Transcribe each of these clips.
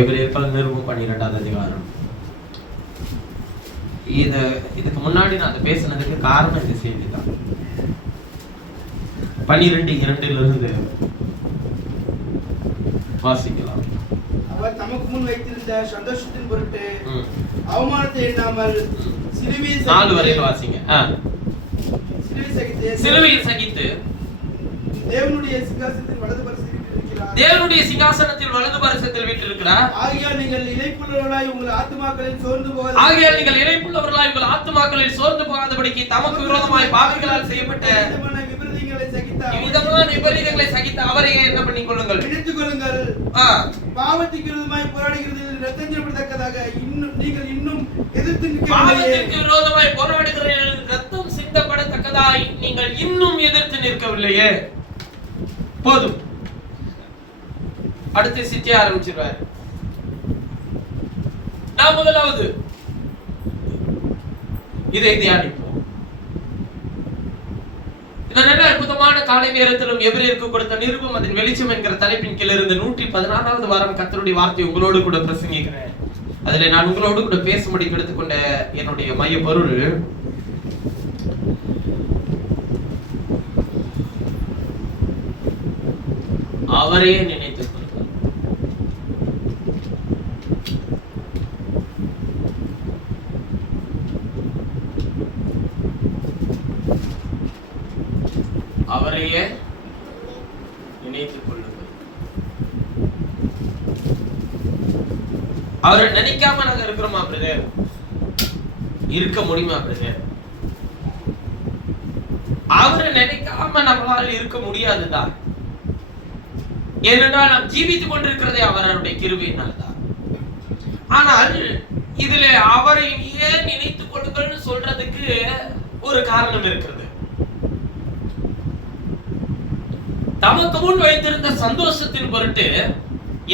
எபிரேயர்கள் நிருபம் 12வது அதிகாரம். இதுக்கு முன்னாடி நான் அதை பேசினதுக்கு காரணம் இந்த செய்தி தான். 12:2 வாசிக்கலாம். அவர் தமக்கு முன் வைத்திருந்த சந்தோஷத்தின் பொருட்டு அவமானத்தை எண்ணாமல் சிலுவையில் 4 வரைக்கும் வாசிங்க. சிலுவையில் சகித்து தேவனுடைய சிங்காசனத்தில் வலது பரிசத்தில் இருக்கிறார். தேவனுடைய சிங்காசனத்தில் வலது பரிசத்தில் வீற்றிருக்கிறார். ஆகையால் நீங்கள் இளைப்புள்ளவர்களாய் உங்கள் ஆத்துமாக்களில் சோர்ந்து போகாதபடிக்கு தமக்கு விரோதமாய் பாவிகளால் செய்யப்பட்ட விபரீதங்களை சகித்த அவரையே என்ன பண்ணிக் கொள்ளுங்கள், நினைத்துக் கொள்ளுங்கள். பாவத்துக்கு விரோதமாய் போராடுகிறதில் இரத்தஞ்சப்படத்தக்கதாக நீங்கள் இன்னும் எதிர்த்து நிற்கவில்லையே. பாவத்திற்கு விரோதமாய் போராடுகிறீர்கள், இரத்தம் சிந்தப்படத்தக்கதாய் நீங்கள் இன்னும் எதிர்த்து நிற்கவில்லையே. போதும், அடுத்து சித்திய ஆரம்பிச்சிருவாரு. நான் முதலாவது இதை தியானிப்போம். இந்த நல்ல அற்புதமான காலை நேரத்திலும் எபிரேயருக்கு கொடுத்த நிருபம் அதன் வெளிச்சம் என்கிற தலைப்பின் கீழ் இருந்து 116வது வாரம் கர்த்தருடைய வார்த்தை உங்களோடு கூட பிரசங்கிக்கிறேன். அதிலே நான் உங்களோடு கூட பேசும்படி எடுத்துக்கொண்ட என்னுடைய மைய பொருள், அவரே நினைத்துக் கொள்ளுங்கள். அவரையே நினைத்துக் கொள்ளுங்கள். அவரை நினைக்காம நாங்க இருக்கிறோமா பிரதர்? இருக்க முடியுமா பிரதர்? அவரை நினைக்காம நம்மளால் இருக்க முடியாதுதான். ஏனென்றால் நாம் ஜீவித்துக் கொண்டிருக்கிறதே அவருடைய கிருபையினால் தான். ஆனால் இதுல அவரை ஏன் நினைத்துக் கொள்ளுங்கள்னு சொல்றதுக்கு ஒரு காரணம் இருக்கிறது. தமக்கு முன் வைத்திருந்த சந்தோஷத்தின் பொருட்டு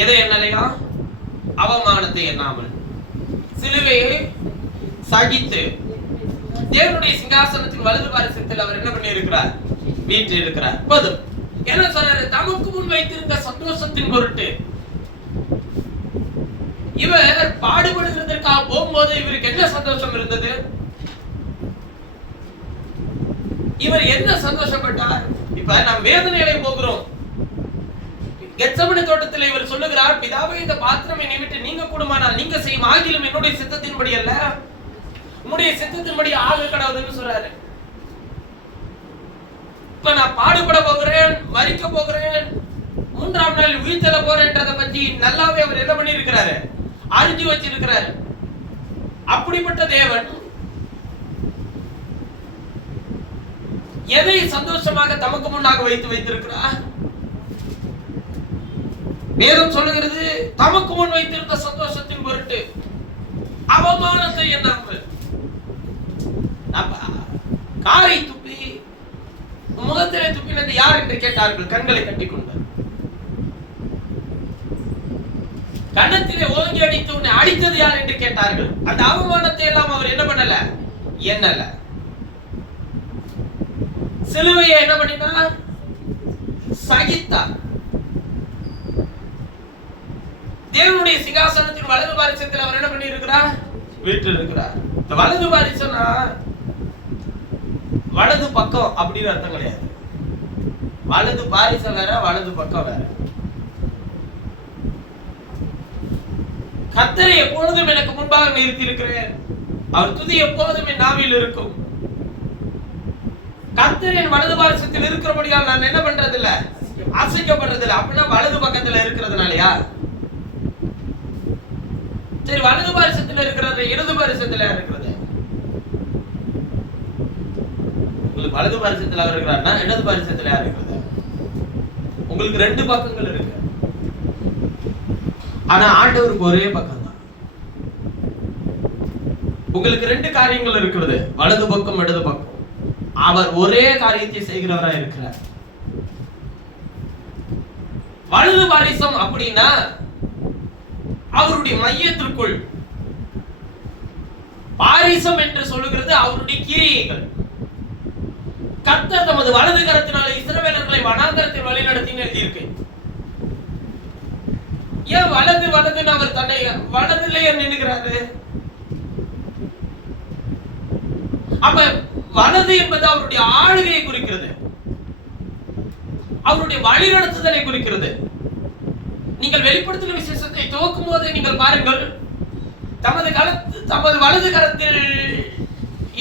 எதை எண்ணலையா? அவமானத்தை எண்ணாமல் சிலுவையை சகித்து தேவனுடைய சிங்காசனத்தின் வலது பாரிசத்தில் அவர் என்ன பண்ணி இருக்கிறார்? வீற்றில் இருக்கிறார். போதும். என்ன சொல்றாரு? தமக்கு முன் வைத்திருந்த சந்தோஷத்தின் பொருட்டு இவர் பாடுபடுகிறதற்காக போகும்போது இவருக்கு என்ன சந்தோஷம் இருந்தது? இவர் என்ன சந்தோஷப்பட்டார்? இப்ப நாம் வேதனையிலே போகிறோம். கெத்சமனே தோட்டத்தில் இவர் சொல்லுகிறார், பிதாவே இந்த பாத்திரம் என்னை விட்டு நீங்க கூடுமானால் நீங்க செய்யும், ஆகிலும் என்னுடைய சித்தத்தின்படி அல்ல உம்முடைய சித்தத்தின்படி ஆக கடவுள்னு சொல்றாரு. இப்ப நான் பாடுபட போகிறேன், மரிக்க போகிறேன், 3ஆம் நாள் உயிர்த்தெழ போறேன்றத பத்தி நல்லாவே அவர் என்ன பண்ணி இருக்கிறாரு? அறிஞ்சு வச்சிருக்கிறாரு. அப்படிப்பட்ட தேவன் எதை சந்தோஷமாக தமக்கு முன்னாக வைத்திருக்கிறார்? வேதம் சொல்லுகிறது, தமக்கு முன் வைத்திருந்த சந்தோஷத்தின் பொருட்டு அவமானத்தை எண்ணாமல் காரை துப்பி முகத்திலே துப்பினது யார் என்று கேட்டார்கள். கண்களை கட்டிக்கொண்டார். கன்னத்திலே ஓங்கி அடித்து உன்னை அடித்தது யார் என்று கேட்டார்கள். அந்த அவமானத்தை எல்லாம் அவர் என்ன பண்ணல? எண்ணல. சிலுவையை என்ன பண்ணினார்? சகித்தார். தேவனுடைய சிங்காசனத்தின் வலது பாரிசத்தில் அவர் என்ன பண்ணி இருக்கிறார்? வீட்டில் இருக்கிறார். இந்த வலது பாரிசம்னா வலது பக்கம் அப்படின்னு அர்த்தம் கிடையாது. வலது பாரிசம் வேற, வலது பக்கம் வேற. கர்த்தரை எப்பொழுதும் எனக்கு முன்பாக நிறுத்தி இருக்கிறேன், அவர் துதி எப்பொழுதும் என் நாவில் இருக்கும். கர்த்தரின் வலது பாரிசத்தில் இருக்கிறபடியால் நான் என்ன பண்றது இல்ல? அசைக்கப்படுறது இல்ல. அப்படின்னா வலது பக்கத்துல இருக்கிறதுனாலயா? சரி, வலது பாரிசத்துல இருக்கிறது இடது பாரிசத்துல இருக்கிறது. உங்களுக்கு வலது பாரிசத்துல அவர் இருக்கிறார்னா இடது பாரிசத்துல யார் இருக்கிறது? உங்களுக்கு 2 பக்கங்கள் இருக்கு. ஆனா ஆண்டவருக்கு ஒரே பக்கம் தான். உங்களுக்கு 2 காரியங்கள் இருக்கிறது, வலது பக்கம் இடது பக்கம். அவர் ஒரே காரியத்தை செய்கிறவரா இருக்கிறார். வலது பாரிசம் அப்படின்னா அவருடைய மையத்திற்குள், பாரிசம் என்று சொல்லுகிறது அவருடைய கிரியைகள். கர்த்தர் தமது வலது கரத்தினாலே இஸ்ரவேலர்களை வனாந்தரத்தில் வழிநடத்தின்னு எழுதியிருக்கு. ஏன் வலது வலதுன்னு அவர் தன்னை வலதுலயே நின்னுகிறாரு? அப்ப வலது என்பது அவருடைய ஆளுகையை குறிக்கிறது, அவருடைய வழிநடத்துதலை குறிக்கிறது. நீங்கள் வெளிப்படுத்தல் விசேஷத்தை துவக்கும் போது நீங்கள் பாருங்கள், தமது வலது கரத்தில்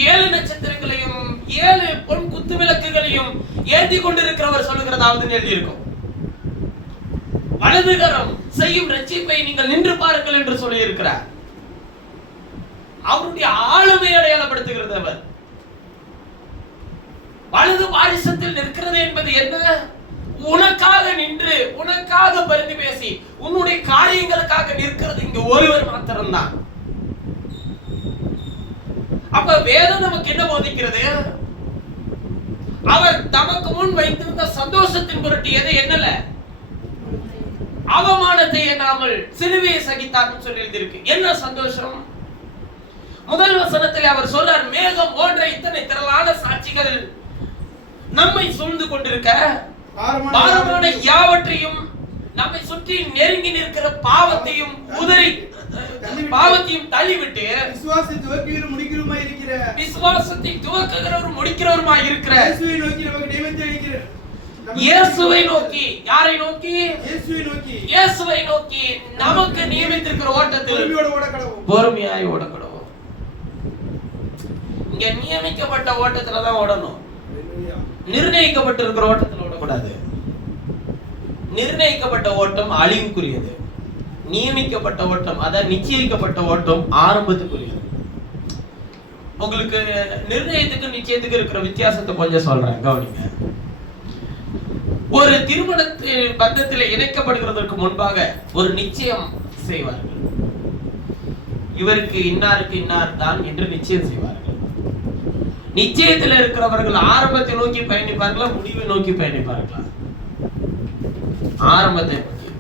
7 நட்சத்திரங்களையும் 7 பொன் குத்து விளக்குகளையும் ஏந்தி கொண்டிருக்கிறவர் சொல்லுகிறதாவது எழுதியிருக்கும். வலது கரம் செய்யும் ரட்சிப்பை நீங்கள் நின்று பாருங்கள் என்று சொல்லி இருக்கிறார். அவருடைய ஆளுமை அடையாளப்படுத்துகிறது. அவர் வலது பாரிசத்தில் நிற்கிறது என்பது என்ன? உனக்காக நின்று, உனக்காக பரிந்து பேசி, உன்னுடைய காரியங்களுக்காக நிற்கிறது இங்கு ஒருவர் மாத்திரம்தான். அப்ப வேதம் நமக்கு என்ன போதிக்கிறது? அவர் தமக்கு முன் வைத்திருந்த சந்தோஷத்தின் பொருட்டு எதை எண்ணல, அவமானத்தை எண்ணாமல் சிலுவையை சகித்தார்னு சொல்லி எழுதியிருக்கு. என்ன சந்தோஷம்? முதல் வசனத்தில் அவர் சொல்றார், மேகம் போன்ற இத்தனை திரளான சாட்சிகள் நம்மை சூழ்ந்து கொண்டிருக்க, பாரமான யாவற்றையும் நம்மை சுற்றி நெருங்கி நிற்கிற பாவத்தையும் உதறி பாவத்தையும் தள்ளிவிட்டு விசுவாசத்தை துவக்குகிறவரும் முடிக்கிறவருமாய் இருக்கிற இயேசுவை நோக்கி, யாரை நோக்கி? இயேசுவை நோக்கி நமக்கு நியமித்திருக்கிற ஓட்டத்தில் பொறுமையாய் ஓடக்கடவும். இங்க நியமிக்கப்பட்ட ஓட்டத்துல தான் ஓடணும், நிர்ணயிக்கப்பட்டிருக்கிற ஓட்டத்தில் ஓடக்கூடாது. நிர்ணயிக்கப்பட்ட ஓட்டம் அழிவுக்குரியது, நியமிக்கப்பட்ட ஓட்டம், அதாவது நிச்சயிக்கப்பட்ட ஓட்டம் ஆரம்பத்துக்குரியது. உங்களுக்கு நிர்ணயத்துக்கு நிச்சயத்துக்கு இருக்கிற வித்தியாசத்தை கொஞ்சம் சொல்றேன், கவனிங்க. ஒரு திருமணத்தின் பந்தத்தில் இணைக்கப்படுகிறதற்கு முன்பாக ஒரு நிச்சயம் செய்வார்கள். இவருக்கு இன்னாருக்கு இன்னார் தான் என்று நிச்சயம் செய்வார்கள். நிச்சயத்தில் இருக்கிறவர்கள் ஆரம்பத்தை நோக்கி பயணிப்பார்களா, முடிவை நோக்கி பயணிப்பார்களா? ஆரம்பத்தை நோக்கி.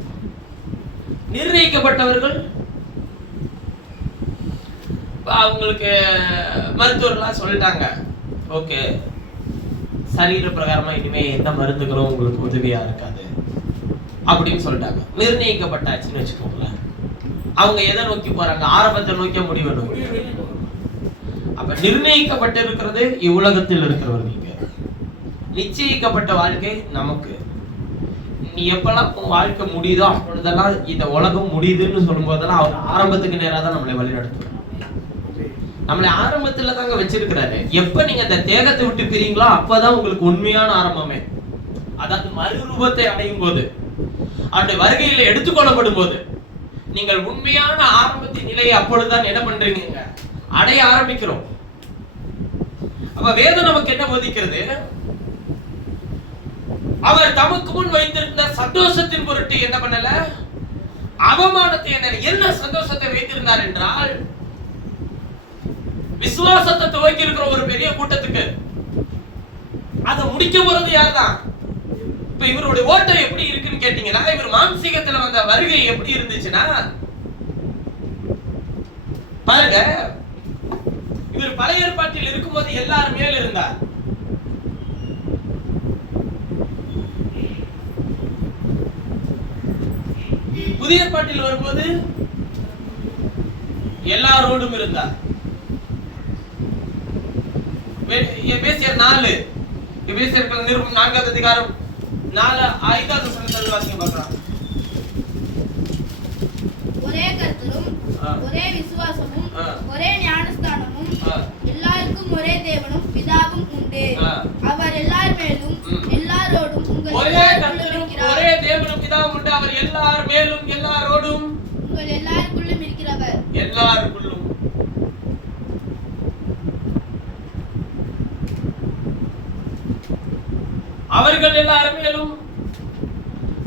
நிர்ணயிக்கப்பட்டவர்கள் அவங்களுக்கு மருத்துவர்கள்லாம் சொல்லிட்டாங்க, ஓகே சரீர பிரகாரமா இனிமே எந்த மருந்துகளும் உங்களுக்கு உதவியா இருக்காது அப்படின்னு சொல்லிட்டாங்க. நிர்ணயிக்கப்பட்டாச்சுன்னு வச்சுக்கோங்களேன். அவங்க எதை நோக்கி போறாங்க? ஆரம்பத்தை நோக்கிய முடிவை நோக்கி. அப்ப நிர்ணயிக்கப்பட்டு இருக்கிறது இவ்வுலகத்தில் இருக்கிறவர். நீங்க நிச்சயிக்கப்பட்ட வாழ்க்கை நமக்கு. நீ எப்பெல்லாம் வாழ்க்கை முடியுதோ அப்பொழுதெல்லாம் இந்த உலகம் முடியுதுன்னு சொல்லும் போதெல்லாம் அவர் ஆரம்பத்துக்கு நேராக தான் நம்மளை வழி நடத்துவார். நம்மளை ஆரம்பத்துல தாங்க வச்சிருக்கிறாரு. எப்ப நீங்க அந்த தேகத்தை விட்டு பிரிங்களோ அப்பதான் உங்களுக்கு உண்மையான ஆரம்பமே. அதாவது மறுரூபத்தை அடையும் போது, அவருடைய வருகையில எடுத்துக்கொள்ளப்படும் போது நீங்கள் உண்மையான ஆரம்பத்தின் நிலையை அப்பொழுதுதான் என்ன பண்றீங்க? அடைய ஆரம்பிக்கிறோம். அப்ப வேதம் நமக்கு என்ன போதிக்கிறது? அவர் தமக்கு முன் வைத்திருந்த சந்தோஷத்தின் பொருட்டு என்ன பண்ணல, அவமானத்தை என்ன சந்தோஷத்தை வைத்திருந்தார் என்றால், விசுவாசத்தை துவக்கி இருக்கிற ஒரு பெரிய கூட்டத்துக்கு அதை முடிக்க போறது யார்தான்? இப்ப இவருடைய ஓட்டம் எப்படி இருக்குன்னு கேட்டீங்கன்னா, இவர் மாம்சீகத்துல வந்த வருகை எப்படி இருந்துச்சுன்னா பாருங்க, இவர் பழைய ஏற்பாட்டில் இருக்கும்போது எல்லாரும் மேல் இருந்தார். புதிய ஏற்பாட்டில் வரும்போது எல்லாரோடும் இருந்தார். எபேசியர் 4 எபேசியர்கள் நிருபம் 4வது அதிகாரம் 4-5வது வசனத்தில் வாசிங்க பார்க்கலாம். ஒரே கர்த்தரும் ஒரே விசுவாசமும் ஒரே ஞானஸ்தானமும் எல்லாருக்கும் ஒரே தேவனும் பிதாவும் உண்டு. அவர் எல்லார் மேலும் எல்லாரோடும் ஒரே கர்த்தரும் ஒரே தேவனும் பிதாவும் உண்டு. அவர் எல்லார் மேலும் எல்லாரோடும் உங்கள் எல்லாருக்குள்ளும் இருக்கிறவர். எல்லாருக்குள்ளும். அவர்கள் எல்லாரும் மேலும்,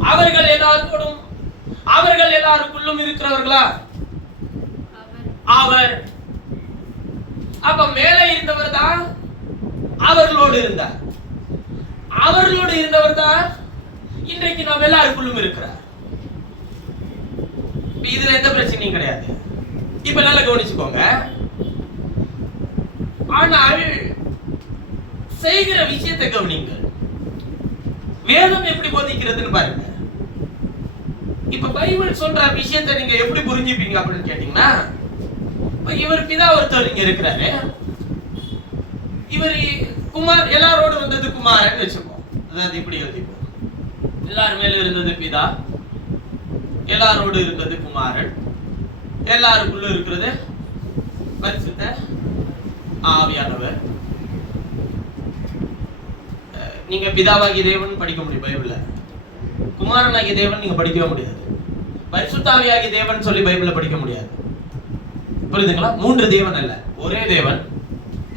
அவர்கள் எல்லாரோடும், அவர்கள் எல்லாருக்குள்ளும் இருக்கிறவர்களா? அவர். அப்ப மேலே இருந்தவர் தான் அவர்களோடு இருந்தார். அவர்களோடு இருந்தவர் தான் இன்றைக்கு நாம் எல்லாருக்குள்ளும் இருக்கிறார். இதுல எந்த பிரச்சனையும் கிடையாது. இப்ப நல்லா கவனிச்சுக்கோங்க. ஆனால் செய்கிற விஷயத்தை கவனிங்க. வேதம் எப்படி போதிக்கிறதுன்னு பாருங்க. இப்ப பைபிள் சொல்ற விஷயத்தை நீங்க எப்படி புரிஞ்சுப்பீங்க அப்படின்னு கேட்டீங்கன்னா, இவர் பிதா ஒருத்தர் இங்க இருக்கிறாரு, இவர் குமார் எல்லாரோடு வந்தது குமாரன் வச்சுப்போம். அதாவது இப்படி எழுதிப்போம், எல்லார் மேல இருந்தது பிதா, எல்லாரோடு இருந்தது குமாரன், எல்லாருக்குள்ள இருக்கிறது பரிசுத்த ஆவியானவர். நீங்க பிதாவாகிய தேவன் படிக்க முடியும் பைபிள்ல, குமாரனாகிய தேவன் நீங்க படிக்கவே முடியாது, பரிசுத்த ஆவியாகிய தேவன் சொல்லி பைபிள்ல படிக்க முடியாது. புரியுதுங்களா? 3 தேவன் அல்ல, ஒரே தேவன்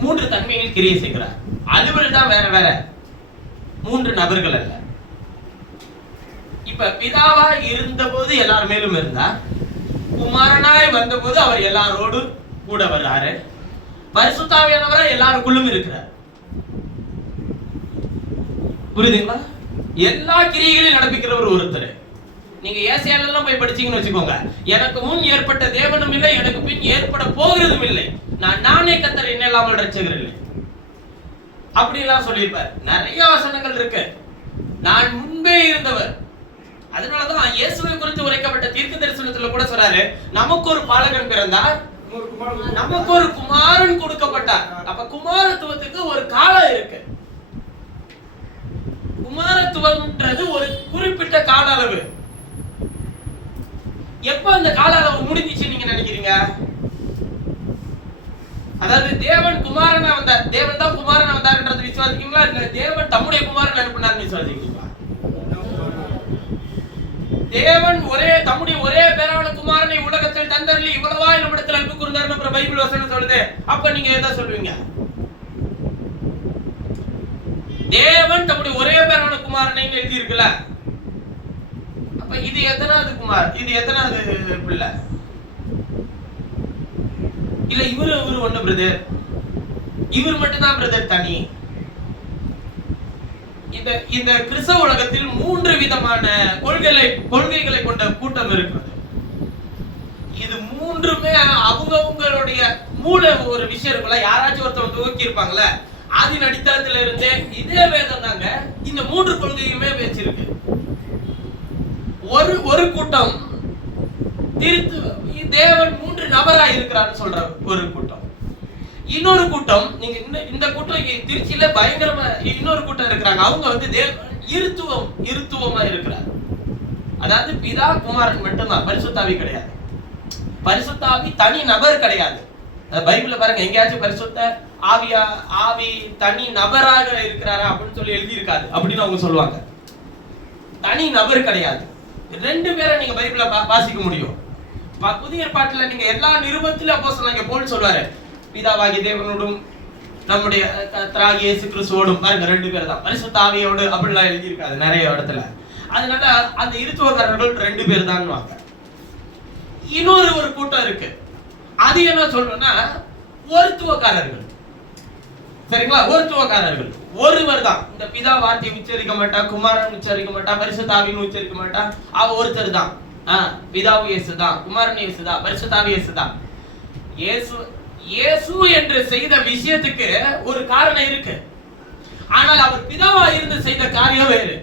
3 தன்மையில் கிரியை செய்கிறார். அலுவல் தான் வேற வேற, 3 நபர்கள் அல்ல. இப்ப பிதாவா இருந்தபோது எல்லார் மேலும் இருந்தார், குமாரனாய் வந்தபோது அவர் எல்லாரோடு கூட வர்றாரு, பரிசுத்த ஆவியானவரா எல்லாருக்குள்ளும் இருக்கிறார். புரியுதுங்களா? எல்லா கிரியைகளையும் நடப்பிக்கிறவர் ஒருத்தர். நீங்க ஏசாயாலெல்லாம் போய் படிச்சீங்கன்னு வச்சுக்கோங்க, எனக்கு முன் ஏற்பட்ட தேவனும் இல்லை, எனக்கு பின் ஏற்பட போகிறதும் இல்லை, நானே கர்த்தர், என்ன இல்லாமல் ரட்சகர் இல்லை, அப்படிலாம் சொல்லியிருப்பார். நிறைய வசனங்கள் இருக்கு. நான் முன்பே இருந்தவர். அதனாலதான் இயேசுவை குறித்து உரைக்கப்பட்ட தீர்க்க தரிசனத்துல கூட சொல்றாரு, நமக்கு ஒரு பாலகன் பிறந்தார், நமக்கு ஒரு குமாரன் கொடுக்கப்பட்டார். அப்ப குமாரத்துவத்துக்கு ஒரு காலம் இருக்கு. குமாரத்துவம்ன்றது ஒரு குறிப்பிட்ட கால அளவு. எப்ப அந்த கால அளவு முடிஞ்சிச்சு நீங்க நினைக்கிறீங்க? அதாவது தேவன் குமாரனா வந்தார், தேவன் தான் குமாரனா வந்தார்ன்றது விசுவாசிக்கீங்களா? இல்ல தேவன் தம்முடைய குமாரன் அனுப்பினார்னு விசுவாசிக்கீங்களா? தேவன் தம்முடைய ஒரே பேரான குமாரனை உலகத்தில் தந்தருளி இவ்வளவாய் நம்மிடத்தில் அன்பு கூர்ந்தார்னு பைபிள் வசனம் சொல்லுது. அப்ப நீங்க எதை சொல்லுவீங்க? தேவன் தம்முடைய ஒரே பேரான குமாரனை எழுதி இருக்குல்ல, அப்ப இது எத்தனாவது குமார், இது எத்தனாவது பிள்ளை? இல்ல இவரு ஒண்ணு பிரதர், இவர் மட்டும்தான் பிரதர் தனி. இந்த கிறிஸ்தவ உலகத்தில் 3 விதமான கொள்கைகளை கொண்ட கூட்டம் இருக்கிறது. இது 3மே அவங்களுடைய மூல ஒரு விஷயம் இருக்குல்ல, யாராச்சும் ஒருத்தர் துவக்கி இருப்பாங்கல்ல, அதன் அடித்தளத்துல இருந்து இதே வேதம் தாங்க இந்த 3 கொள்கையுமே வச்சிருக்கு. ஒரு கூட்டம் தேவன் 3 நபரா இருக்கிறான்னு சொல்ற ஒரு கூட்டம். இன்னொரு கூட்டம், நீங்க இந்த கூட்டம் திருச்சியில பயங்கரமா இன்னொரு கூட்டம் இருக்கிறாங்க. அவங்க தேவன் இருத்துவமா இருக்கிறார். அதாவது பிதா குமாரன் மட்டும்தான், பரிசுத்தாவி கிடையாது. பரிசுத்தாவி தனி நபர் கிடையாது. பைபிள்ல பாருங்க, எங்கேயாச்சும் பரிசுத்த ஆவி தனி நபராக இருக்கிறாரா அப்படின்னு சொல்லி எழுதி இருக்காது அப்படின்னு அவங்க சொல்லுவாங்க. தனி நபர் கிடையாது. 2 பேரை நீங்க பைபிள்ல வாசிக்க முடியும். புதிய ஏற்பாட்டுல நீங்க எல்லா நிருபத்திலும் அப்போஸ்தலனாகிய பவுல் சொல்வாரு, பிதாவாகிய தேவனோடும் நம்முடைய கர்த்தராகிய இயேசு கிறிஸ்துவோடும். பாருங்க 2 பேர் தான், பரிசுத்த ஆவியோடு அப்படிலாம் எழுதி இருக்காது நிறைய இடத்துல. அதனால அந்த இருத்துவக்காரர்கள் 2 பேர் தான். இன்னொரு கூட்டம் இருக்கு, அது என்ன சொல்றோம்னா ஒருத்துவக்காரர்கள். சரிங்களா? ஒருத்துவக்காரர்கள் ஒருவர் தான். இந்த பிதா வார்த்தையை உச்சரிக்க மாட்டா, குமாரன் உச்சரிக்க மாட்டா, பரிசுத்த ஆவின்னு உச்சரிக்க மாட்டா, அவ ஒருத்தர் தான். பிதாவு இயேசு தான், குமாரன் இயேசு தான், பரிசுத்த ஆவி இயேசு தான். இயேசு என்று செய்த விஷயத்துக்கு ஒரு காரணம் இருக்கு. ஆனால் அவர் பிதாவா இருந்து செய்த காரியம் வேறு,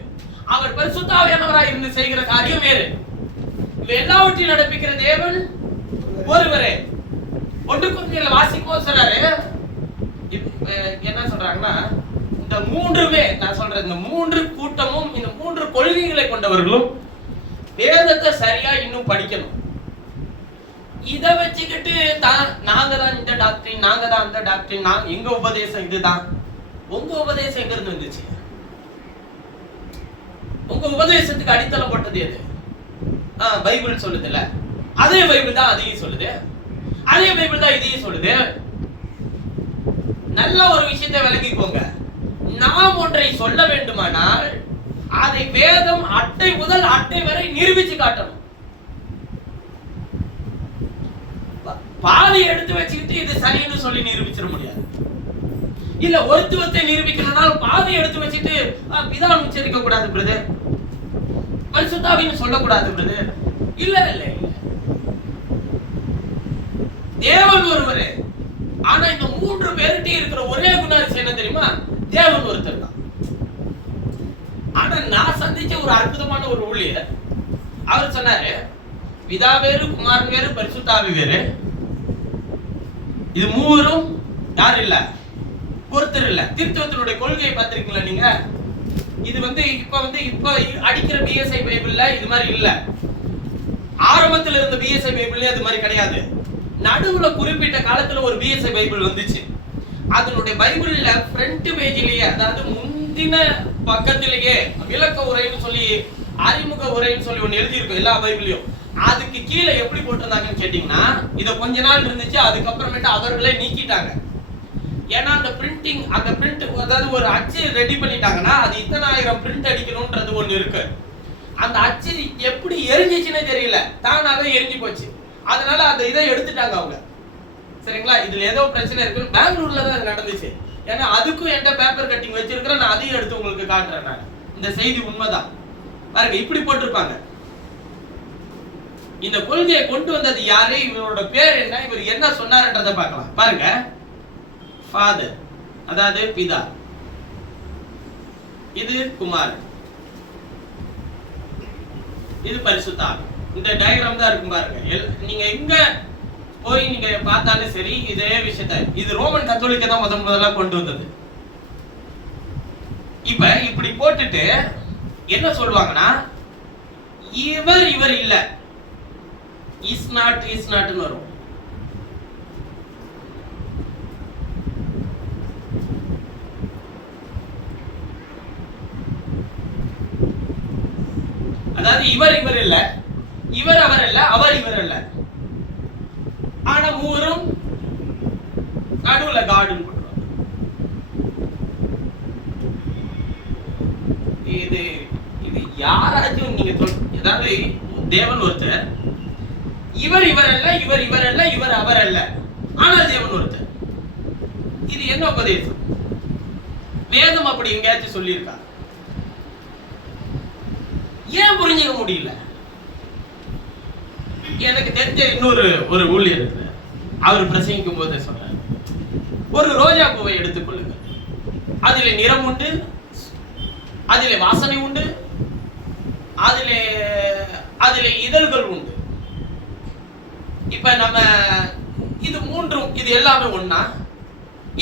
அவர் பரிசுத்த ஆவியானவரா இருந்து செய்கிற காரியம் வேறு. எல்லாவற்றையும் நடப்பிக்கிற தேவன் ஒருவரே. 1 கொரிந்தியர்ல வாசிக்கும் சொல்றாரு, என்ன சொல்றாங்கன்னா, இந்த 3மே நான் சொல்றேன், இந்த 3 கூட்டமும் இந்த 3 கொள்கைகளை கொண்டவர்களும் வேதத்தை சரியா இன்னும் படிக்கணும். இத வச்சுக்கிட்டு நாங்க தான் இந்த டாக்டரின், நாங்க தான் அந்த டாக்டரின், எங்க உபதேசம் இதுதான். உங்க உபதேசம் எங்க இருந்து வந்துச்சு? உங்க உபதேசத்துக்கு அடித்தளம் போட்டது எது? பைபிள் சொல்லுதுல்ல, அதே பைபிள் தான் அதையும் சொல்லுது, அதே பைபிள் தான் இதையும் சொல்லுது. நல்ல ஒரு விஷயத்தை விளங்கிக்கோங்க. நாம் ஒன்றை சொல்ல வேண்டுமானால் அதை வேதம் அட்டை முதல் அட்டை வரை நிரூபிச்சு காட்டணும். பாதி எடுத்து வச்சுக்கிட்டு இது சரின்னு சொல்லி நிரூபிச்சிட முடியாது. இல்ல ஒருத்துவத்தை நிரூபிக்கணும்னாலும் பாதி எடுத்து வச்சுட்டு பிதாவை உச்சரிக்க கூடாது பிரதர், பரிசுத்தாவின்னு சொல்லக்கூடாது பிரதர். இல்ல இல்ல தேவன் ஒருவரே. ஆனா இந்த 3 பேர்கிட்ட இருக்கிற ஒரே குணாதிசயம் என்ன தெரியுமா? தேவன் ஒருத்தர் தான். ஆனா நான் சந்திச்ச ஒரு அற்புதமான ஒரு ஊழியர், அவர் சொன்னாரு, பிதா வேறு, குமாரன் வேறு, பரிசுத்த ஆவி வேறு, இது மூவரும் யார் இல்ல, ஒருத்தர் இல்ல. திருத்துவத்தினுடைய கொள்கையை பார்த்திருக்கீங்களா நீங்க? இது இப்ப அடிக்கிற பிஎஸ்ஐ பைபிள்ல இது மாதிரி இல்ல. ஆரம்பத்துல இருந்த பிஎஸ்ஐ பைபிள்ல அது மாதிரி கிடையாது. நடுவுல குறிப்பிட்ட காலத்துல ஒரு பிஎஸ்ஐ பைபிள் வந்துச்சு. அதனுடைய பைபிள்ல ஃப்ரண்ட் பேஜ்லயே, அதாவது முந்தின பக்கத்திலேயே விளக்க உரைன்னு சொல்லி, அறிமுக உரைன்னு சொல்லி ஒன்னு எழுதி இருக்கும் எல்லா பைபிளையும். அதுக்கு கீழே எப்படி போட்டிருந்தாங்கன்னு கேட்டீங்கன்னா, இத கொஞ்ச நாள் இருந்துச்சு, அதுக்கப்புறமேட்டு அவர்களே நீக்கிட்டாங்க. ஏன்னா அந்த பிரிண்டிங், அந்த பிரிண்ட், அதாவது ஒரு அச்சு ரெடி பண்ணிட்டாங்கன்னா அது இத்தனை ஆயிரம் பிரிண்ட் அடிக்கணும்ன்றது ஒண்ணு இருக்கு. அந்த அச்சு எப்படி எரிஞ்சிச்சுன்னே தெரியல, தானாவே எரிஞ்சு போச்சு. அதனால அந்த இதை எடுத்துட்டாங்க அவங்க. சரிங்களா? இதுல ஏதோ பிரச்சனை இருக்கு. பெங்களூர்ல தான் நடந்துச்சு. ஏன்னா அதுக்கும் என்கிட்ட பேப்பர் கட்டிங் வச்சிருக்கிறேன், நான் அதையும் எடுத்து உங்களுக்கு காட்டுறேன். நான் இந்த செய்தி உண்மைதான். பாருங்க, இப்படி போட்டிருப்பாங்க. இந்த கொள்கையை கொண்டு வந்தது யாரு, இவரோட பேர் என்ன, இவர் என்ன சொன்னாருன்றதை பார்க்கலாம். பாருங்க, ஃபாதர் அதாவது பிதா, இது குமாரன், இது பரிசுத்த ஆவி. இந்த டயகிராம் தான் இருக்கும் பாருங்க. நீங்க எங்க போய் நீங்க பார்த்தாலும் சரி இதே விஷயத்தை, இது ரோமன் கத்தோலிக்க தான் முதல்ல கொண்டு வந்தது. இப்ப இப்படி போட்டுட்டு என்ன சொல்லுவாங்கன்னா, இவர் இல்ல, இஸ் நாட்னு வரும். அதாவது இவர் இல்ல, இவர் அவர் இல்ல, அவர் இவர் இல்ல. ஆனா மூவரும் நடுவுல காடுன்னு போடுறாங்க. இது யாராச்சும் நீங்க அதாவது தேவன் ஒருத்தர், இவர் அல்ல, இவர் அல்ல, இவர் அவர் அல்ல, ஆனால் தேவன் ஒருத்தர். இது என்ன உபதேசம்? வேதம் அப்படி எங்கேயாச்சும் சொல்லியிருக்கா? ஏன் புரிஞ்சுக்க முடியல? எனக்கு தெரிஞ்ச இன்னொரு ஊழியர் இருக்கு. அவர் பிரசங்கிக்கும் போது சொல்றாரு, ஒரு ரோஜா பூவை எடுத்துக்கொள்ளுங்க, அதிலே நிறம் உண்டு, அதிலே வாசனை உண்டு, அதிலே இதழ்கள் உண்டு. இப்ப நம்ம இது மூன்றும், இது எல்லாமே ஒண்ணா?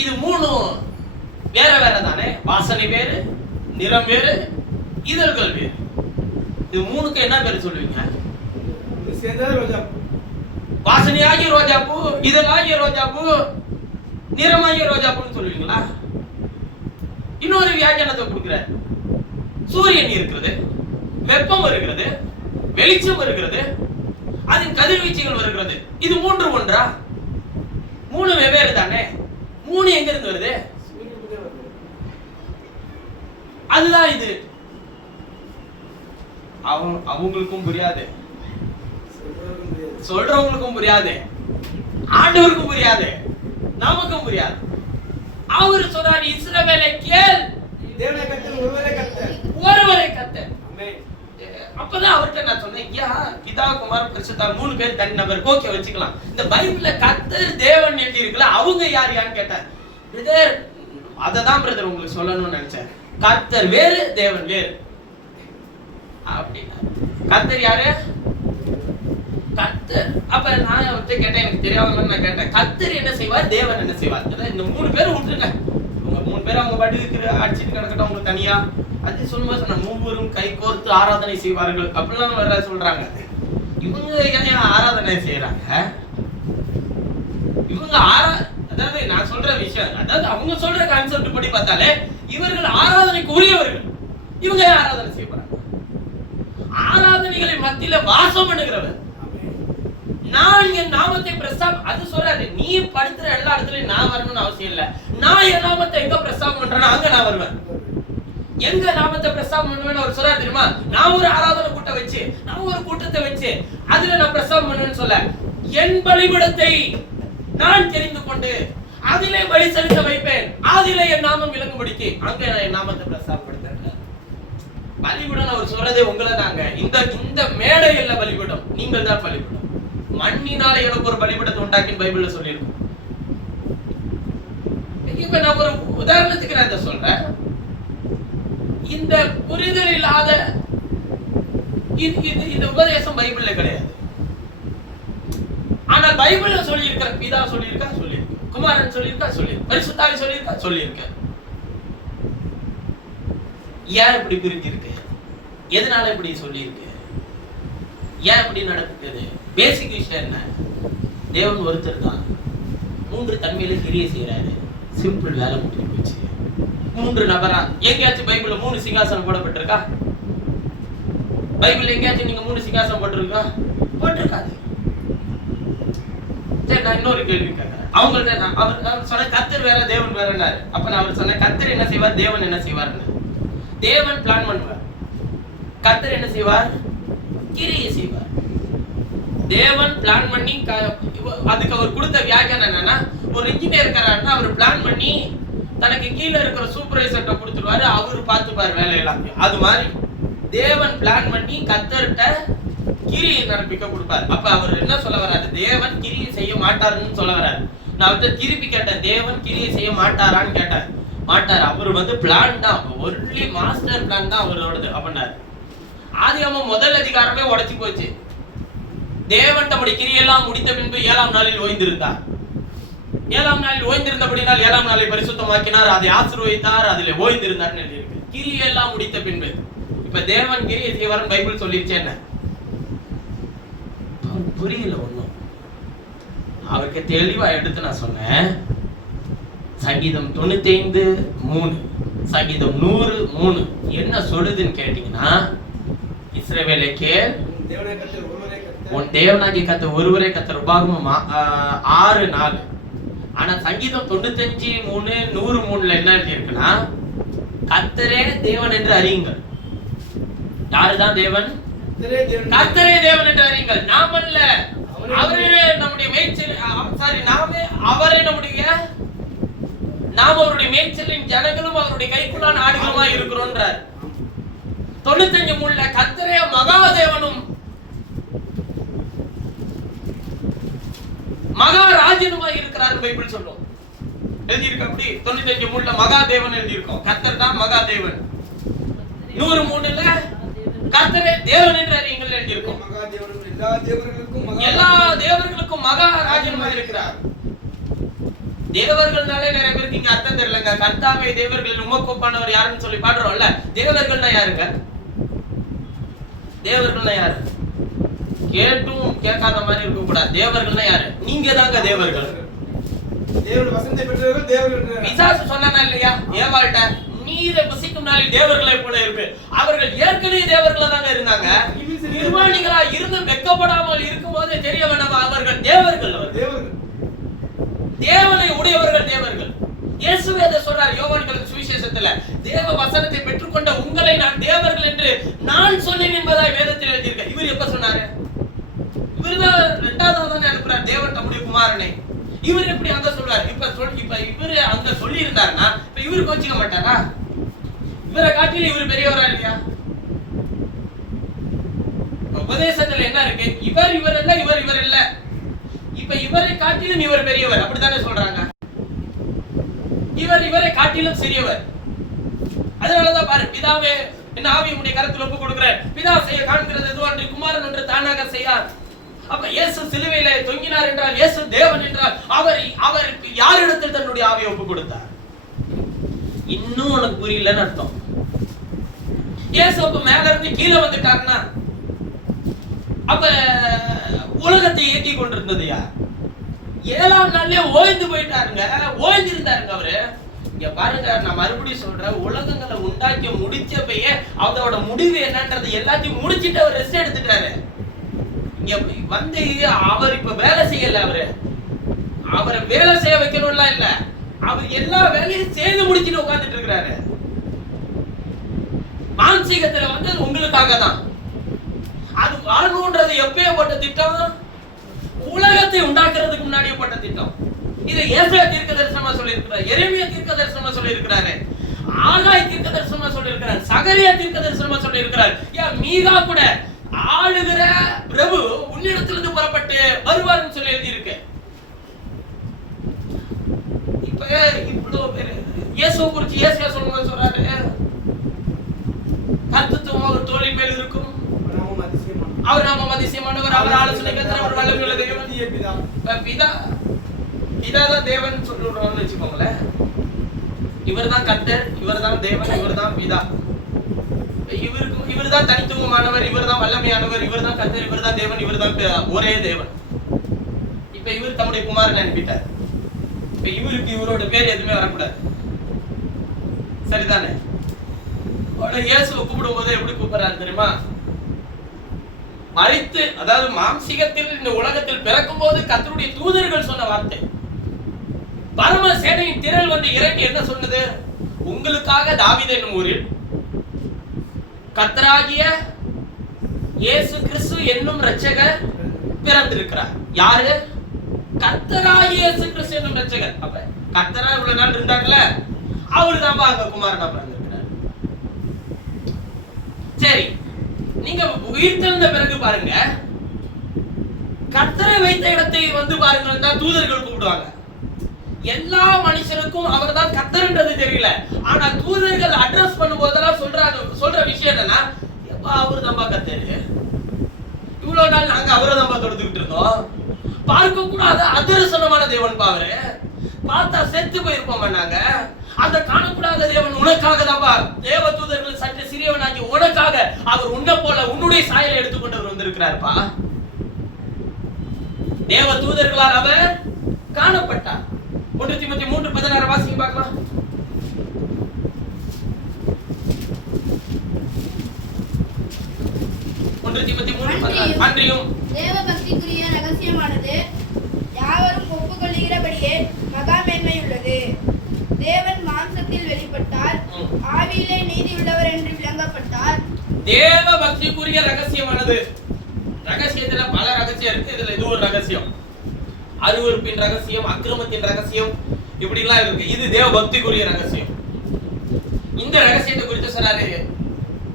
இது மூணும் வேற வேற தானே? வாசனை வேறு, நிறம் வேறு, இதழ்கள் வேறு. இது மூணுக்கு என்ன பேர் சொல்லுவீங்க? வாசனையாகிய ரோஜாப்பூ, இதழாகிய ரோஜாப்பூ, நிறமாகிய ரோஜாப்பூன்னு சொல்லுவீங்களா? இன்னொரு வியாக்கியானத்தை கொடுக்கிறார். சூரியன் இருக்கிறது, வெப்பம் வருகிறது, வெளிச்சம் வருகிறது, அதன் கதிர்வீச்சுகள் வருகிறது. இது மூன்று ஒன்றா? மூணு வெவ்வேறு தானே? மூணு எங்க இருந்து வருது? அதுதான் இது. அவங்களுக்கும் புரியாது, சொல்றவங்களுக்கும் புரியாது, ஆண்டவருக்கும் புரியாது, நமக்கும் புரியாது. அவர் சொல்றாரு, இஸ்ரவேலை கேள், தேவனை கர்த்தர் ஒருவரே கர்த்தர், ஒருவரே கர்த்தர். ஆமென். அப்பதான் அவர்கிட்ட நான் சொன்னேன், ஐயா பிதா குமாரன் பரிசுத்த ஆவி மூணு பேர் தனி நபர், ஓகே வச்சுக்கலாம். இந்த பைபிள்ல கர்த்தர் தேவன் எழுதி இருக்குல்ல, அவங்க யாருன்னு கேட்டார். பிரதர், அததான் பிரதர் உங்களுக்கு சொல்லணும்னு நினைச்சேன். கர்த்தர் வேறு, தேவன் வேறு அப்படின்னா. கர்த்தர் யாரு? கர்த்தர். அப்ப நான் அவர்கிட்ட கேட்டேன், எனக்கு தெரியாதவங்க நான் கேட்டேன், கர்த்தர் என்ன செய்வார், தேவன் என்ன செய்வார்? இந்த மூணு பேரும் விட்டுருங்க, உங்க மூணு பேரும் அவங்க பாட்டுக்கு அடிச்சுட்டு கிடக்கட்டும், அவங்களுக்கு தனியா. அது சொல்லும்போது சொன்ன, மூவரும் கை கோர்த்து ஆராதனை செய்வார்கள் அப்படிலாம் வர சொல்றாங்க. இவங்க ஏன் ஆராதனை செய்யறாங்க? இவங்க அதாவது நான் சொல்ற விஷயம், அதாவது அவங்க சொல்ற கான்செப்ட் படி பார்த்தாலே இவர்கள் ஆராதனைக்கு உரியவர்கள். இவங்க ஆராதனை செய்யப்படுறாங்க. ஆராதனைகளை மத்தியில வாசம் பண்ணுகிறவர். நான் என் நாமத்தை பிரஸ்தாபம், அது சொல்றாரு, நீ படுத்துற எல்லா இடத்துலயும் நான் வரணும்னு அவசியம் இல்ல. நான் என் நாமத்தை எங்க பிரஸ்தாபம் பண்றேன்னா அங்க நான் வருவேன். எங்க நாமத்தை பிரஸ்தாபம் பண்ணுவேன்னு அவர் சொல்றாரு தெரியுமா? நான் ஒரு ஆராதனை கூட்டம் வச்சு, நான் ஒரு கூட்டத்தை வச்சு அதுல நான் பிரஸ்தாபம் பண்ணுவேன்னு சொல்ல, என் பலிபீடத்தை நான் தெரிந்து கொண்டு அதிலே பலி செலுத்த வைப்பேன், அதிலே என் நாமம் விளங்கும்படிக்கு அங்க நான் என் நாமத்தை பிரஸ்தாபப்படுத்துறேன். பலிபீடம் அவர் சொல்றதே உங்களை தாங்க. இந்த மேடையில பலிபீடம் நீங்கள் தான் பலிபீடம். மண்ணினால எனக்கு ஒரு பலிபீடத்தை உண்டாக்கின்னு பைபிள்ல சொல்லியிருக்கும். இப்ப நான் ஒரு உதாரணத்துக்கு நான் இதை சொல்றேன். இந்த புரிதல் இல்லாத இந்த உபதேசம் பைபிள்ல கிடையாது. ஆனால் பைபிள்ல சொல்லி இருக்கிற பிதா சொல்லியிருக்கா, சொல்லியிருக்கு. குமாரன் சொல்லியிருக்கா, சொல்லியிருக்கு. பரிசுத்த ஆவி சொல்லியிருக்கா, சொல்லியிருக்கு. ஏன் இப்படி பிரிஞ்சிருக்கு? எதனால இப்படி சொல்லியிருக்கு? ஏன் இப்படி நடக்குது? பேசிக் விஷயம் என்ன? தேவன் ஒருத்தர் தான், 3 தன்மையில கிரியை செய்யறாரு. சிம்பிள், வேலை முடிஞ்சு போச்சு. 3 நபரா? எங்கேயாச்சும் பைபிள்ல 3 சிங்காசனம் போடப்பட்டிருக்கா? பைபிள் எங்கேயாச்சும் நீங்க 3 சிங்காசனம் போட்டிருக்கா? போட்டிருக்காது. சரி, நான் இன்னொரு கேள்வி கேட்கிறேன். அவங்கள்ட்ட அவர் சொன்ன கர்த்தர் வேற தேவன் வேறன்னாரு. அப்ப நான் அவர் சொன்ன கர்த்தர் என்ன செய்வார், தேவன் என்ன செய்வார்னு. தேவன் பிளான் பண்ணுவார், கர்த்தர் என்ன செய்வார், கிரியை செய்வார். தேவன் பிளான் பண்ணி அதுக்கு அவர் கொடுத்த வியாக்கியானம் என்னன்னா, ஒரு இன்ஜினியர் இருக்காருன்னா அவர் பிளான் பண்ணி தனக்கு கீழே இருக்கிற சூப்பர்வைசர்ட்ட கொடுத்துருவாரு, அவரு பார்த்துப்பாரு வேலை எல்லாத்தையும். அது மாதிரி தேவன் பிளான் பண்ணி கர்த்தர்ட்ட கிரியை நடப்பிக்க கொடுப்பாரு. அப்ப அவர் என்ன சொல்ல வராரு, தேவன் கிரியை செய்ய மாட்டாருன்னு சொல்ல வராரு. நான் அவர்கிட்ட திருப்பி கேட்டேன், தேவன் கிரியை செய்ய மாட்டாரான்னு கேட்டேன். மாட்டார், அவர் பிளான் தான், ஒன்லி மாஸ்டர் பிளான் தான் அவரோடது அப்படின்னாரு. ஆதியாகமம் முதல் அதிகாரமே உடைச்சு போச்சு. தேவன் தம்முடைய கிரியெல்லாம் முடித்த பின்பு 7ஆம் நாளில் ஓய்ந்திருந்தார். 7ஆம் நாளில் ஓய்ந்திருந்தபடினால் 7ஆம் நாளை பரிசுத்தமாக்கினார், அதை ஆசீர்வதித்தார், அதிலே ஓய்ந்திருந்தார்னு எழுதியிருக்கு. கிரியெல்லாம் முடித்த பின்பு. இப்ப தேவன் கிரியை செய்வார்னு பைபிள் சொல்லிருச்சு. என்ன புரியல ஒண்ணும். அவருக்கு தெளிவா எடுத்து நான் சொன்னேன். சங்கீதம் 95:3, சங்கீதம் 100:3 என்ன சொல்லுதுன்னு கேட்டீங்கன்னா, இஸ்ரவேலே கேள், உன் தேவனாகிய கர்த்தர் ஒருவரே கர்த்தர். உபாகமம் 6:4. ஆனா சங்கீதம் 95:3 100:3 என்ன எழுதியிருக்குன்னா, கர்த்தரே தேவன் என்று அறியுங்கள். யாருதான் தேவன்? கர்த்தரே தேவன் என்று அறியுங்கள். நாம் அல்ல, அவரே நம்முடைய மேய்ச்சல். நாமே அவரே நம்முடைய, நாம் அவருடைய மேய்ச்சலின் ஜனங்களும் அவருடைய கைக்குள்ளான ஆடுகளுமா இருக்கிறோன்றார். 95:3 கர்த்தரே மகாதேவனும் மகாராஜனுமா இருக்கிறார் பைபிள் சொல்லும். எழுதியிருக்க அப்படி 95:3 மகாதேவன் எழுதியிருக்கோம். கர்த்தர் தான் மகாதேவன். 100:3 கர்த்தரே தேவன் என்று அறியுங்கள் எழுதியிருக்கோம். எல்லா தேவர்களுக்கும் மகாராஜனுமா இருக்கிறார். தேவர்கள்னாலே நிறைய பேருக்கு இங்க அர்த்தம் தெரியலங்க. கர்த்தாவே தேவர்கள் உமக்கு ஒப்பானவர் யாருன்னு சொல்லி பாடுறோம்ல. தேவர்கள்னா யாருங்க? தேவர்கள்னா யாரு? கேட்டும் கேட்காத மாதிரி இருக்க கூடாது. தேவர்கள்னா யாரு? நீங்க தாங்க தேவர்கள். தேவனுடைய வசனத்தை பெற்றவர்கள் தேவர்கள். பிசாசு சொன்னானா இல்லையா ஏவாள்கிட்ட, நீரை புசிக்கும் நாளில் தேவர்களை போல இருப்பு. அவர்கள் ஏற்கனவே தேவர்களா தாங்க இருந்தாங்க. நிர்வாணிகளா இருந்து வெட்கப்படாமல் இருக்கும் போதே தெரிய வேண்டாம் அவர்கள் தேவர்கள். தேவர்கள், தேவனை உடையவர்கள் தேவர்கள். இயேசுவே அதை சொல்றார் யோவான் சுவிசேஷத்துல, தேவ வசனத்தை பெற்றுக்கொண்ட உங்களை நான் தேவர்கள் என்று நான் சொன்னேன் என்பதாய் வேதத்தில் எழுதியிருக்க. இவர் எப்ப சொன்னாரு? இவர்தான் 2வது தானே அனுப்புறார் தேவன் தம்முடைய குமாரனை. இவர் எப்படி அங்க சொல்றாரு? இப்ப இவரு அங்க சொல்லி இருந்தாருன்னா இப்ப இவரு கோச்சிக்க மாட்டாரா? இவரை காட்டிலும் இவர் பெரியவரா இல்லையா? உபதேசத்துல என்ன இருக்கு? இவர் இல்ல, இவர் இல்ல. இப்ப இவரை காட்டிலும் இவர் பெரியவர், அப்படித்தானே சொல்றாங்க. இவரை காட்டிலும் சிறியவர். அதனாலதான் பாரு, பிதாவே என்ன ஆவி உம்முடைய கரத்தில் ஒப்பு கொடுக்கிறேன். பிதா செய்ய காண்கிறது எதுவோ அன்று குமாரன் ஒன்று தானாக செய்யார். அப்ப இயேசு சிலுவையிலே தொங்கினார் என்றால் இயேசு தேவன் என்றால் அவருக்கு யாரிடத்தில் தன்னுடைய ஆவியை ஒப்பு கொடுத்தார்? இன்னும் உனக்கு புரியலன்னு அர்த்தம். இயேசு அப்ப மேல இருந்து கீழே வந்துட்டாருன்னா அப்ப உலகத்தை இயக்கி கொண்டிருந்தது யார்? 7ஆம் நாள்லயே ஓய்ந்து போயிட்டாருங்க. ஓய்ந்து இருந்தாருங்க அவரு. இங்க பாருங்க, நான் மறுபடியும் சொல்றேன், உலகங்களை உண்டாக்கி முடிச்சப்பயே அவரோட முடிவு என்னன்றது எல்லாத்தையும் முடிச்சிட்டு அவர் ரெஸ்ட் எடுத்துட்டாரு. இங்க வந்து அவர் இப்ப வேலை செய்யல. அவரை வேலை செய்ய வைக்கணும்லாம் இல்ல, அவர் எல்லா வேலையும் செய்து முடிச்சுட்டு உட்கார்ந்துட்டு இருக்கிறாரு. மானசீகத்துல வந்து உங்களுக்காக தான். அது வரணும்ன்றது எப்பயே போட்ட திட்டம்? உலகத்தை உண்டாக்குறதுக்கு முன்னாடியே போட்ட திட்டம். இதை ஏசாயா தீர்க்கதரிசனமா சொல்லியிருக்கிறார், எரேமியா தீர்க்கதரிசனமா சொல்லியிருக்கிறாரு, ஆகாய் தீர்க்கதரிசனமா சொல்லியிருக்கிறார், சகரியா தீர்க்கதரிசனமா சொல்லியிருக்கிறார். மீகா கூட ஆளுகிற பிரபு உன்னிடத்திலிருந்து புறப்பட்டு வருவார்னு சொல்லி எழுதியிருக்கு. இப்ப இவ்வளவு பேரு இயேசுவை குறிச்சு ஏசாயா சொல்லும்போது சொல்றாரு, கர்த்தத்துவம் ஒரு தோளின் மேல் இருக்கும், அவர் நாமம் அதிசயமானவர், அவர் ஆலோசனை கர்த்தர், அவர் வல்லமையுள்ள தேவன். பிதா பிதாதான் தேவன் சொல்றோம்னு வச்சுக்கோங்களேன். இவர்தான் கர்த்தர், இவர்தான் தேவன், இவர்தான் பிதா. இவர்தான் தனித்துவமானவர், இவர்தான் வல்லமையானவர், இவர்தான் கர்த்தர், இவர்தான் தேவன், இவர்தான் ஒரே தேவன். இப்ப இவர் தம்முடைய குமாரன் அனுப்பிட்டார். இப்ப இவருக்கு இவரோட பேர் எதுவுமே வரக்கூடாது, சரிதானே? இயேசுவை கூப்பிடும் போது எப்படி கூப்பிடுறாரு தெரியுமா? மரித்து, அதாவது மாம்சிகத்தில் இந்த உலகத்தில் பிறக்கும் போது கர்த்தருடைய தூதர்கள் சொன்ன வார்த்தை, பரம சேனையின் திரள் வந்து இறங்கி என்ன சொன்னது? உங்களுக்காக தாவீது என்னும் ஊரில் கர்த்தராகிய இயேசு கிறிஸ்து என்னும் இரட்சகர் பிறந்திருக்கிறார். யாரு? கர்த்தராகிய இயேசு கிறிஸ்து என்னும் இரட்சகர். அப்ப கர்த்தரா இவ்வளவு நாள் இருந்தாங்கல்ல, அவரு தான் அங்க குமாரனா பிறந்திருக்கிறார். சரி, நீங்க உயிர்த்தெழுந்த பிறகு பாருங்க, கர்த்தரை வைத்த இடத்தை வந்து பாருங்க தான் தூதர்கள் கூப்பிடுவாங்க. எல்லா மனுஷனுக்கும் அவர் தான் கர்த்தர்ன்றது தெரியல, ஆனா தூதர்கள் அட்ரஸ் பண்ணும் போதெல்லாம் சொல்ற விஷயம் என்னன்னா, அவரு தான் கர்த்தர், இவ்வளவு நாள் நாங்க அவரை தான் தொடுத்துக்கிட்டு இருந்தோம், பார்க்க கூடாத அதர்சனமான தேவன் பாவரு, பார்த்தா செத்து போயிருப்போம் நாங்க, அந்த காணக்கூடாத தேவன் உனக்காக தான் தேவ தூதர்கள் சற்று சிறியவனாகி உனக்காக அவர் உன்னை போல உன்னுடைய சாயலை எடுத்துக்கொண்டவர் வந்திருக்கிறார்ப்பா. தேவ தூதர்களால் அவர் காணப்பட்டார். 1 தீமோத்தேயு 3:16 வாசிங்க பார்க்கலாம். 1 தீமோத்தேயு 3:16 அன்றியும் தேவ பக்திக்குரிய ரகசியமானது யாவரும் ஒப்புக்கொள்கிறபடியே மகா மேன்மையுள்ளது. தேவன் மாம்சத்தில் வெளிப்பட்டார், ஆவியிலே நீதி உள்ளவர் என்று விளங்கப்பட்டார். தேவ பக்திக்குரிய ரகசியமானது, ரகசியத்துல பல ரகசியம் இருக்கு, இதுல இது ஒரு ரகசியம். அருவருப்பின் ரகசியம், அக்கிரமத்தின் ரகசியம், இப்படி எல்லாம் இருக்கு. இது தேவ பக்திக்குரிய ரகசியம். இந்த ரகசியத்தை குறித்து சொன்னாரு,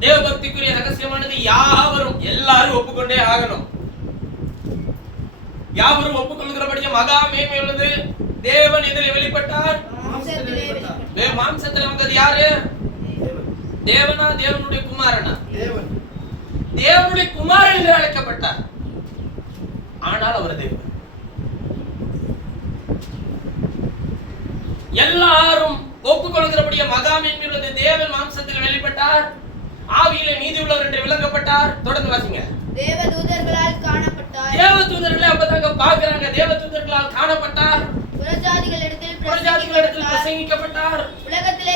தேவ பக்திக்குரிய ரகசியமானது யாவரும், எல்லாரும் ஒப்புக்கொண்டே ஆகணும். யாவரும் ஒப்புக்கொள்கிறபடியே மகா மேன்மை உள்ளது. தேவன் எதில் வெளிப்பட்டார்? மாம்சத்தில் வந்தது யாரு? தேவனா? தேவனுடைய குமாரனா? தேவனுடைய குமாரன் என்று அழைக்கப்பட்டார். ஆனால் அவர் தேவன். எல்லாரும் ஒப்புக்கொள்கிறபடியே மகா மேன்மை உள்ளது. தேவன் மாம்சத்தில் வெளிப்பட்டார், ஆவியிலே நீதி உள்ளவர் என்று விளங்கப்பட்டார். தொடர்ந்து வாசிங்க. தேவ தூதர்களால் காணப்பட்டார். தேவ தூதர்களை அப்பதாங்க பாக்குறாங்க. தேவ தூதர்களால் காணப்பட்டார், புறஜாதிகளிடத்தில் பிரசங்கிக்கப்பட்டார், உலகத்திலே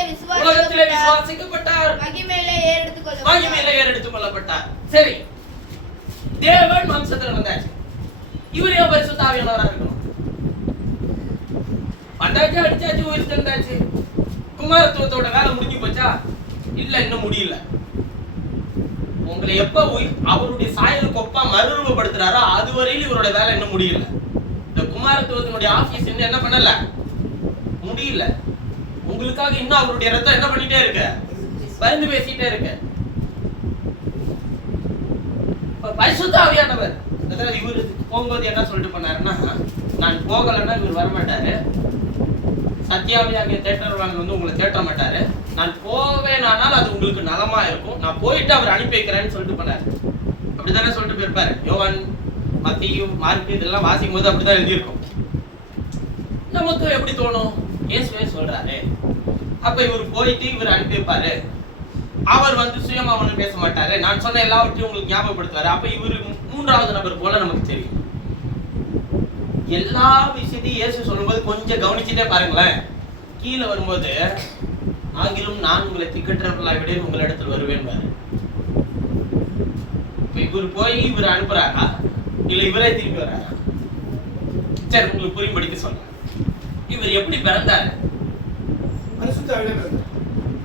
விசுவாசிக்கப்பட்டார், மகிமையிலே ஏறெடுத்துக் கொள்ளப்பட்டார். சரி, தேவன் மாம்சத்துல வந்தாச்சு. இவரே பரிசுத்த ஆவியானவரா இருக்கணும். வந்தாச்சு, அடிச்சாச்சு, உயிர் தந்தாச்சு. குமாரத்துவத்தோட வேலை முடிஞ்சு போச்சா? இல்ல, இன்னும் முடியல. உங்களை எப்ப அவருடைய சாயலுக்கு ஒப்பா மறுரூபப்படுத்துறாரோ அதுவரையில் இவரோட வேலை இன்னும் முடியல. இந்த குமாரத்துவத்தினுடைய ஆபீஸ் இன்னும் என்ன பண்ணல, முடியல. உங்களுக்காக இன்னும் அவருடைய ரத்தம் என்ன பண்ணிட்டே இருக்க, பரிந்து பேசிட்டே இருக்க. பரிசுத்த ஆவியானவர் இவரு போகும்போது என்ன சொல்லிட்டு பண்ணாருன்னா, நான் போகலன்னா இவர் வரமாட்டாரு, சத்தியாவியாகிய தேற்றவாளன் வந்து உங்களை தேற்ற மாட்டாரு, நான் போவேனானால் அது உங்களுக்கு நலமா இருக்கும், நான் போயிட்டு அவர் அனுப்பி வைக்கிறேன்னு சொல்லிட்டு பண்ணாரு. அப்படித்தானே சொல்லிட்டு போயிருப்பாரு. யோவான், மத்தேயு, மார்க்கு இதெல்லாம் வாசிக்கும் போது அப்படிதான் எழுதியிருக்கும். நமக்கு எப்படி தோணும், இயேசுவே சொல்றாரு, அப்ப இவர் போயிட்டு இவர் அனுப்பி வைப்பாரு, அவர் வந்து சுயமா ஒண்ணு பேச மாட்டாரு, நான் சொன்ன எல்லாவற்றையும் உங்களுக்கு ஞாபகப்படுத்துவாரு. அப்ப இவரு 3வது நபர் போல நமக்கு தெரியும். எல்லா விஷயத்தையும் இயேசு சொல்லும்போது கொஞ்சம் கவனிச்சுட்டே பாருங்களேன். கீழே வரும்போது, ஆகிலும் நான் உங்களை திக்கற்றவர்களாய் விட உங்களிடத்தில் வருவேன் பாரு. இவர் போய் இவர் அனுப்புறாரா இல்ல இவரே திரும்பி வராரா? சரி, உங்களுக்கு புரியும்படிக்கு சொல்றேன். இவர் எப்படி பிறந்தாரு?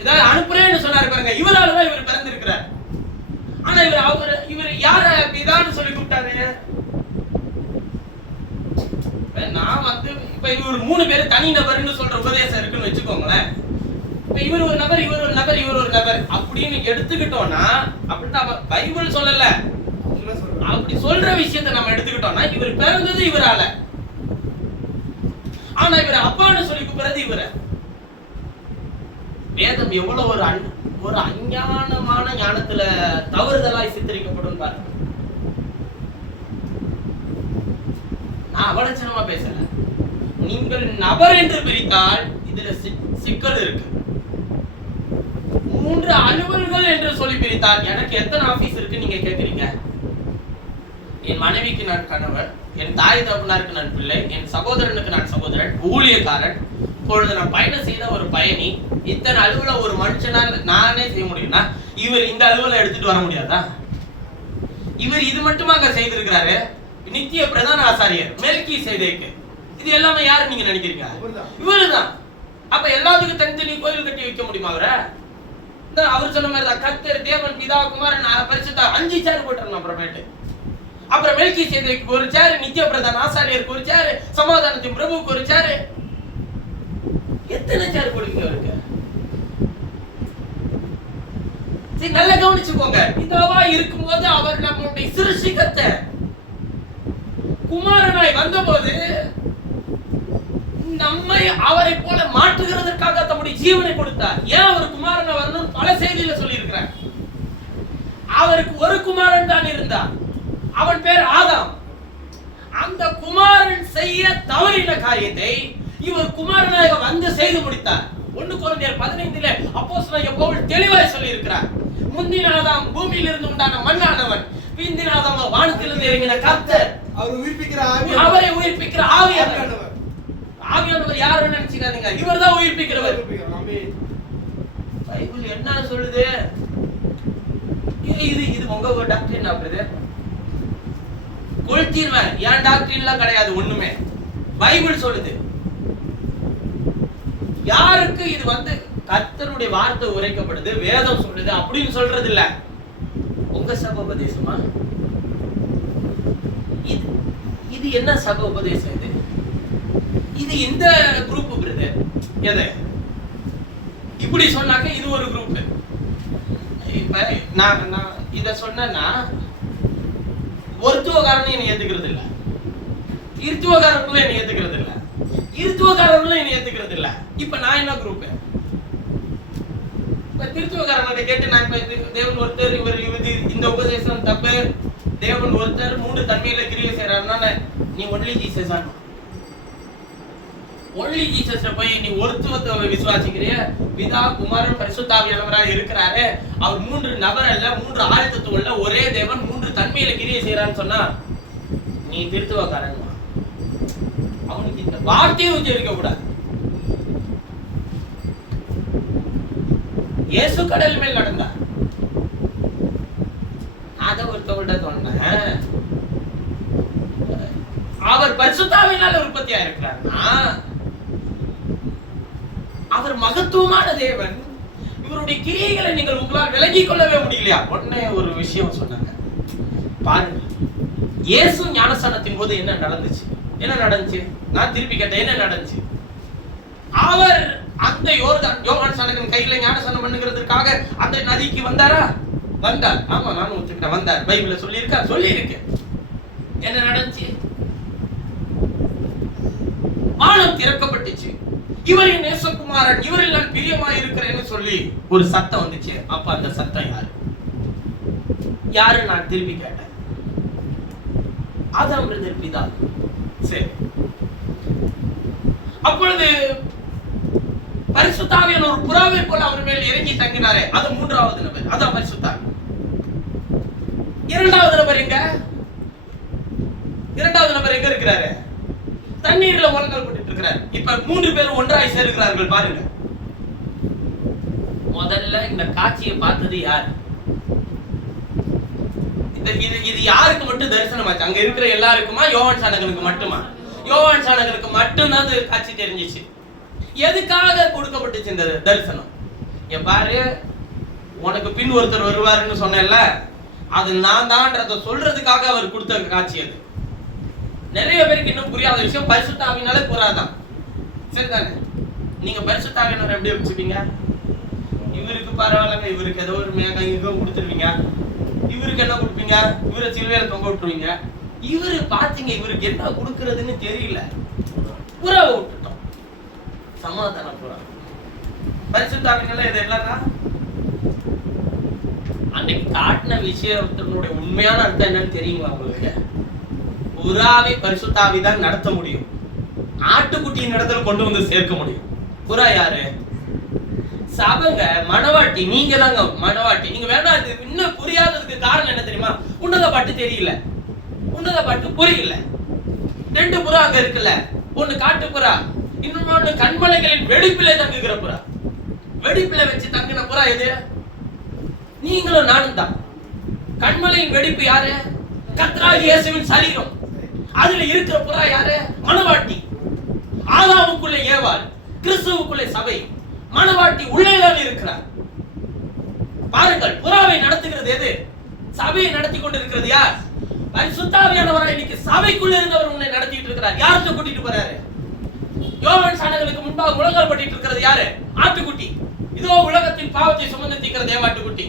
இதாவது அனுப்புறேன்னு சொன்னாரு பாருங்க, இவராலதான் இவர் பிறந்திருக்கிறார். ஆனா இவர் யார இதான்னு சொல்லி கூப்பிட்டாரு. நான் வந்து இப்ப இவர் 3 பேர் தனி நபர்னு சொல்ற உபதேசம் இருக்குன்னு வச்சுக்கோங்களேன். இப்ப இவர் ஒரு நபர், இவர் ஒரு நபர், இவர் ஒரு நபர் அப்படின்னு எடுத்துக்கிட்டோம்னா, அப்படின்னா பைபிள் சொல்லல, அப்படி சொல்ற விஷயத்தை நம்ம எடுத்துக்கிட்டோம்னா இவர் பிறந்தது இவரால, ஆனா இவர் அப்பான்னு சொல்லி கூப்பிடுறது இவர. வேதம் எவ்வளவு ஒரு அஞ்ஞானமான ஞானத்துல தவறுதலாய் சித்தரிக்கப்படும் பாருங்க. அவலட்சணமா பேசல. நீங்கள் நபர் என்று பிரித்தால் இதுல சிக்கல் இருக்கு. 3 அலுவல்கள் என்று சொல்லி பிரித்தால் எனக்கு எத்தனை ஆபீஸ் இருக்கு நீங்க கேக்குறீங்க? என் மனைவிக்கு நான் கணவர், என் தாய் தகப்பனாருக்கு நான் பிள்ளை, என் சகோதரனுக்கு நான் சகோதரன், ஊழியக்காரன், இப்பொழுது நான் பயணம் செய்த ஒரு பயணி. இத்தனை அலுவலை ஒரு மனுஷனால் நானே செய்ய முடியும்னா இவர் இந்த அலுவலை எடுத்துட்டு வர முடியாதா? இவர் இது மட்டுமா அங்க செய்திருக்கிறாரு? நித்திய பிரதான ஆசாரியர் மெல்கிசேதேக்கு. இது எல்லாமே யாரு நீங்க நினைக்கிறீங்க? இவருதான். அப்ப எல்லாத்துக்கும் தனித்தனி கோயில் கட்டி வைக்க முடியுமா அவரை? அவர் சொன்ன மாதிரி தான் கர்த்தர், தேவன், பிதா, குமாரன், பரிசுத்த 5 சேர் போட்டுறணும். அப்புறமேட்டு அப்புறம் மெல்கிசேதேக்கு ஒரு சேர், நித்திய பிரதான ஆசாரியருக்கு ஒரு சேர், சமாதானத்தின் பிரபுவுக்கு ஒரு சேர். எத்தனை சேர் கொடுக்க இருக்கு? நல்லா கவனிச்சுக்கோங்க. இதவா இருக்கும்போது அவர் நம்மளுடைய சிருஷ்டிகத்தை குமாரனாய் வந்தபோது நம்மை அவரை போல மாற்றுகிறதற்காக தம்முடைய ஜீவனை கொடுத்தார். ஏன் அவர் குமாரனை வரணும்? பல செய்தியில சொல்லி இருக்கிறார். அவருக்கு ஒரு குமாரன் தான் இருந்தார். அவன் பேர் ஆதாம். அந்த குமாரன் செய்ய தவறின காரியத்தை இவர் குமாரனாக வந்து செய்து முடித்தார். 1 கொரிந்தியர் 15ல அப்போஸ்தலனாகிய பவுல் தெளிவாய் சொல்லி இருக்கிறார். முந்தின ஆதாம் பூமியிலிருந்து உண்டான மண்ணானவன், பிந்தின ஆதாம் வானத்திலிருந்து இறங்கின கர்த்தர். அவரை உயிர்ப்பிக்கிற ஆவியானவர். ஆவியானவர் யாருன்னு நினைச்சுக்காதீங்க, இவர்தான் உயிர்ப்பிக்கிறவர். பைபிள் என்ன சொல்லுது? இது உங்க டாக்டரின் அப்படிது கொள்த்திடுவேன். ஏன் டாக்டரின்லாம் கிடையாது ஒண்ணுமே. பைபிள் சொல்லுது. யாருக்கு இது வந்து கர்த்தருடைய வார்த்தை உரைக்கப்படுது, வேதம் சொல்லுது அப்படின்னு சொல்றது இல்ல. உங்க சபை உபதேசமா? இது என்ன சபை உபதேசம்? இது இந்த குரூப் பிரதர். எது இப்படி சொன்னாக்க இது ஒரு குரூப். இப்ப நான் இத சொன்னா ஒருத்துவக்காரனும் என்னை ஏத்துக்கிறது இல்ல, இருத்துவக்காரர்களும் என்னை ஏத்துக்கிறது இல்ல, இருத்துவக்காரர்களும் என்னை ஏத்துக்கிறது இல்ல. இப்ப நான் என்ன குரூப்? இப்ப திருத்துவக்காரனை கேட்டு நான் தேவன் ஒருத்தர், இவர் இந்த உபதேசம் தப்பு, தேவன் ஒருத்தர் 3 தன்மையில கிரியை செய்யறாருன்னா நீ ஒன்லி ஜீசஸ் ஆன ஒன்லி ஜீசஸ் போய் நீ ஒருத்துவத்தை விசுவாசிக்கிறிய? பிதா, குமாரன், பரிசுத்த ஆவியானவராக இருக்கிறாரு. அவர் 3 நபர் அல்ல, 3 ஆழ்த்தத்துவம் இல்ல, ஒரே தேவன் 3 தன்மையில கிரியை செய்யறான்னு சொன்னா நீ திருத்துவக்காரன். அவனுக்கு இந்த வார்த்தையை உச்சரிக்க கூடாது. இயேசு கடல் மேல் நடந்தார். அத ஒருத்தவங்கள்ட்ட சொன்னேன். அவர் பரிசுத்த ஆவியினால உற்பத்தியா இருக்கிறார்னா அவர் மகத்துவமான தேவன். இவருடைய கிரியைகளை நீங்கள் உங்களால் விளங்கிக் கொள்ளவே முடியலையா? உடனே ஒரு விஷயம் சொன்னாங்க பாருங்க. இயேசு ஞானஸ்நானத்தின் போது என்ன நடந்துச்சு? என்ன நடந்துச்சு? நான் திருப்பி கேட்டேன், என்ன நடந்துச்சு? அவர் அந்த யோவான் ஸ்நானகன் கையில ஞானஸ்நானம் பண்ணுகிறதுக்காக அந்த நதிக்கு வந்தாரா? வந்தார். ஆமா, நானும் ஒத்துக்கிறேன், வந்தார். பைபிள்ல சொல்லியிருக்கு. என்ன நடந்துச்சு? வானம் திறக்கப்பட்டுச்சு. இவரின் நேசகுமாரன், இவரில் நான் பிரியமாய் இருக்கிறேன்னு சொல்லி ஒரு சத்தம் வந்துச்சு. அப்ப அந்த சத்தம் யாரு? நான் திருப்பி கேட்டேன். ஆதாம் பிரதர், பிதா. சரி, அப்பொழுது பரிசுத்த ஆவியான ஒரு புறாவை போல அவர் மேல் இறங்கி தங்கினாரே, அது 3வது நபர். அதான் பரிசுத்த ஆவி. 2வது நபர் எங்க? 2வது நபர் எங்க இருக்கிறாரு? தண்ணீர்ல முழங்கால் போட்டுட்டு இருக்கிறார். இப்ப 3 பேரும் ஒன்றாய் சேர்க்கிறார்கள். பாருங்க, முதல்ல இந்த காட்சியை பார்த்தது யார்? இது யாருக்கு மட்டும் தரிசனமாச்சு? அங்க இருக்கிற எல்லாருக்குமா? யோவான் ஸ்நானகனுக்கு மட்டுமா? யோவான் ஸ்நானகனுக்கு மட்டும்தான் அது காட்சி தெரிஞ்சிச்சு. எதுக்காக கொடுக்கப்பட்டுச்சு இந்த தரிசனம்? பாரு, உனக்கு பின் ஒருத்தர் வருவாருன்னு சொன்னேன்ல, அது நான் தான்றத சொல்றதுக்காக அவர் கொடுத்த காட்சி அது. நிறைய பேருக்கு இன்னும் புரியாத விஷயம், பரிசுத்த ஆவியினால புறாதான். சரிதானே? நீங்க பரிசுத்த ஆவியினால எப்படி வச்சுப்பீங்க? இவருக்கு பரவாயில்லைங்க, இவருக்கு ஏதோ ஒரு மேகம் கொடுத்துருவீங்க. இவருக்கு என்ன கொடுப்பீங்க? இவரை சிலுவையில தொங்க விட்டுருவீங்க. இவரு பாத்தீங்க, இவருக்கு என்ன கொடுக்கறதுன்னு தெரியல, புறாவை விட்டுட்டோம். சமாதான புறா. பரிசுத்த ஆவியினால இது எல்லாம் அன்னைக்கு காட்டின விஷயத்தினுடைய உண்மையான அர்த்தம் என்னன்னு தெரியுங்களா உங்களுக்கு? புறாவை பரிசுத்த ஆவி தான் நடத்த முடியும். ஆட்டுக்குட்டியின் இடத்துல கொண்டு வந்து சேர்க்க முடியும். புறா யாரு? சபங்க, மணவாட்டி. நீங்க தாங்க மணவாட்டி. நீங்க வேணா இது இன்னும் புரியாததுக்கு காரணம் என்ன தெரியுமா? உன்னத பாட்டு தெரியல, உன்னத பாட்டு புரியல. 2 புறா அங்க இருக்குல்ல, ஒண்ணு காட்டு புறா, இன்னொன்னு கண்மலைகளின் வெடிப்பிலே தங்குகிற புறா. வெடிப்பில வச்சு தங்கின புறா எது? நீங்களும் நானும் தான். கண்மலையின் வெடிப்பு யாரு? கர்த்தராகிய இயேசுவின் சரீரம். அதுல இருக்கிற புறா யாரு? மணவாட்டி. ஆதாமுக்குள்ளே ஏவாள், கிறிஸ்துவுக்குள்ளே சபை. மணவாட்டி உள்ளேதான் இருக்கிறார். பாருங்கள், புறாவை நடத்துகிறது எது? சபையை நடத்தி கொண்டிருக்கிறது யார்? பரிசுத்த ஆவியானவர். இன்னைக்கு சபைக்குள்ள இருந்தவர் உன்னை நடத்திட்டு இருக்கிறார். யார்கிட்ட கூட்டிட்டு போறாரு? யோவான் சாணங்களுக்கு முன்பாக முழங்கால் பட்டிட்டு இருக்கிறது யாரு? ஆட்டுக்குட்டி. இதோ உலகத்தின் பாவத்தை சுமந்து தீர்க்கிற தேவாட்டுக்குட்டி.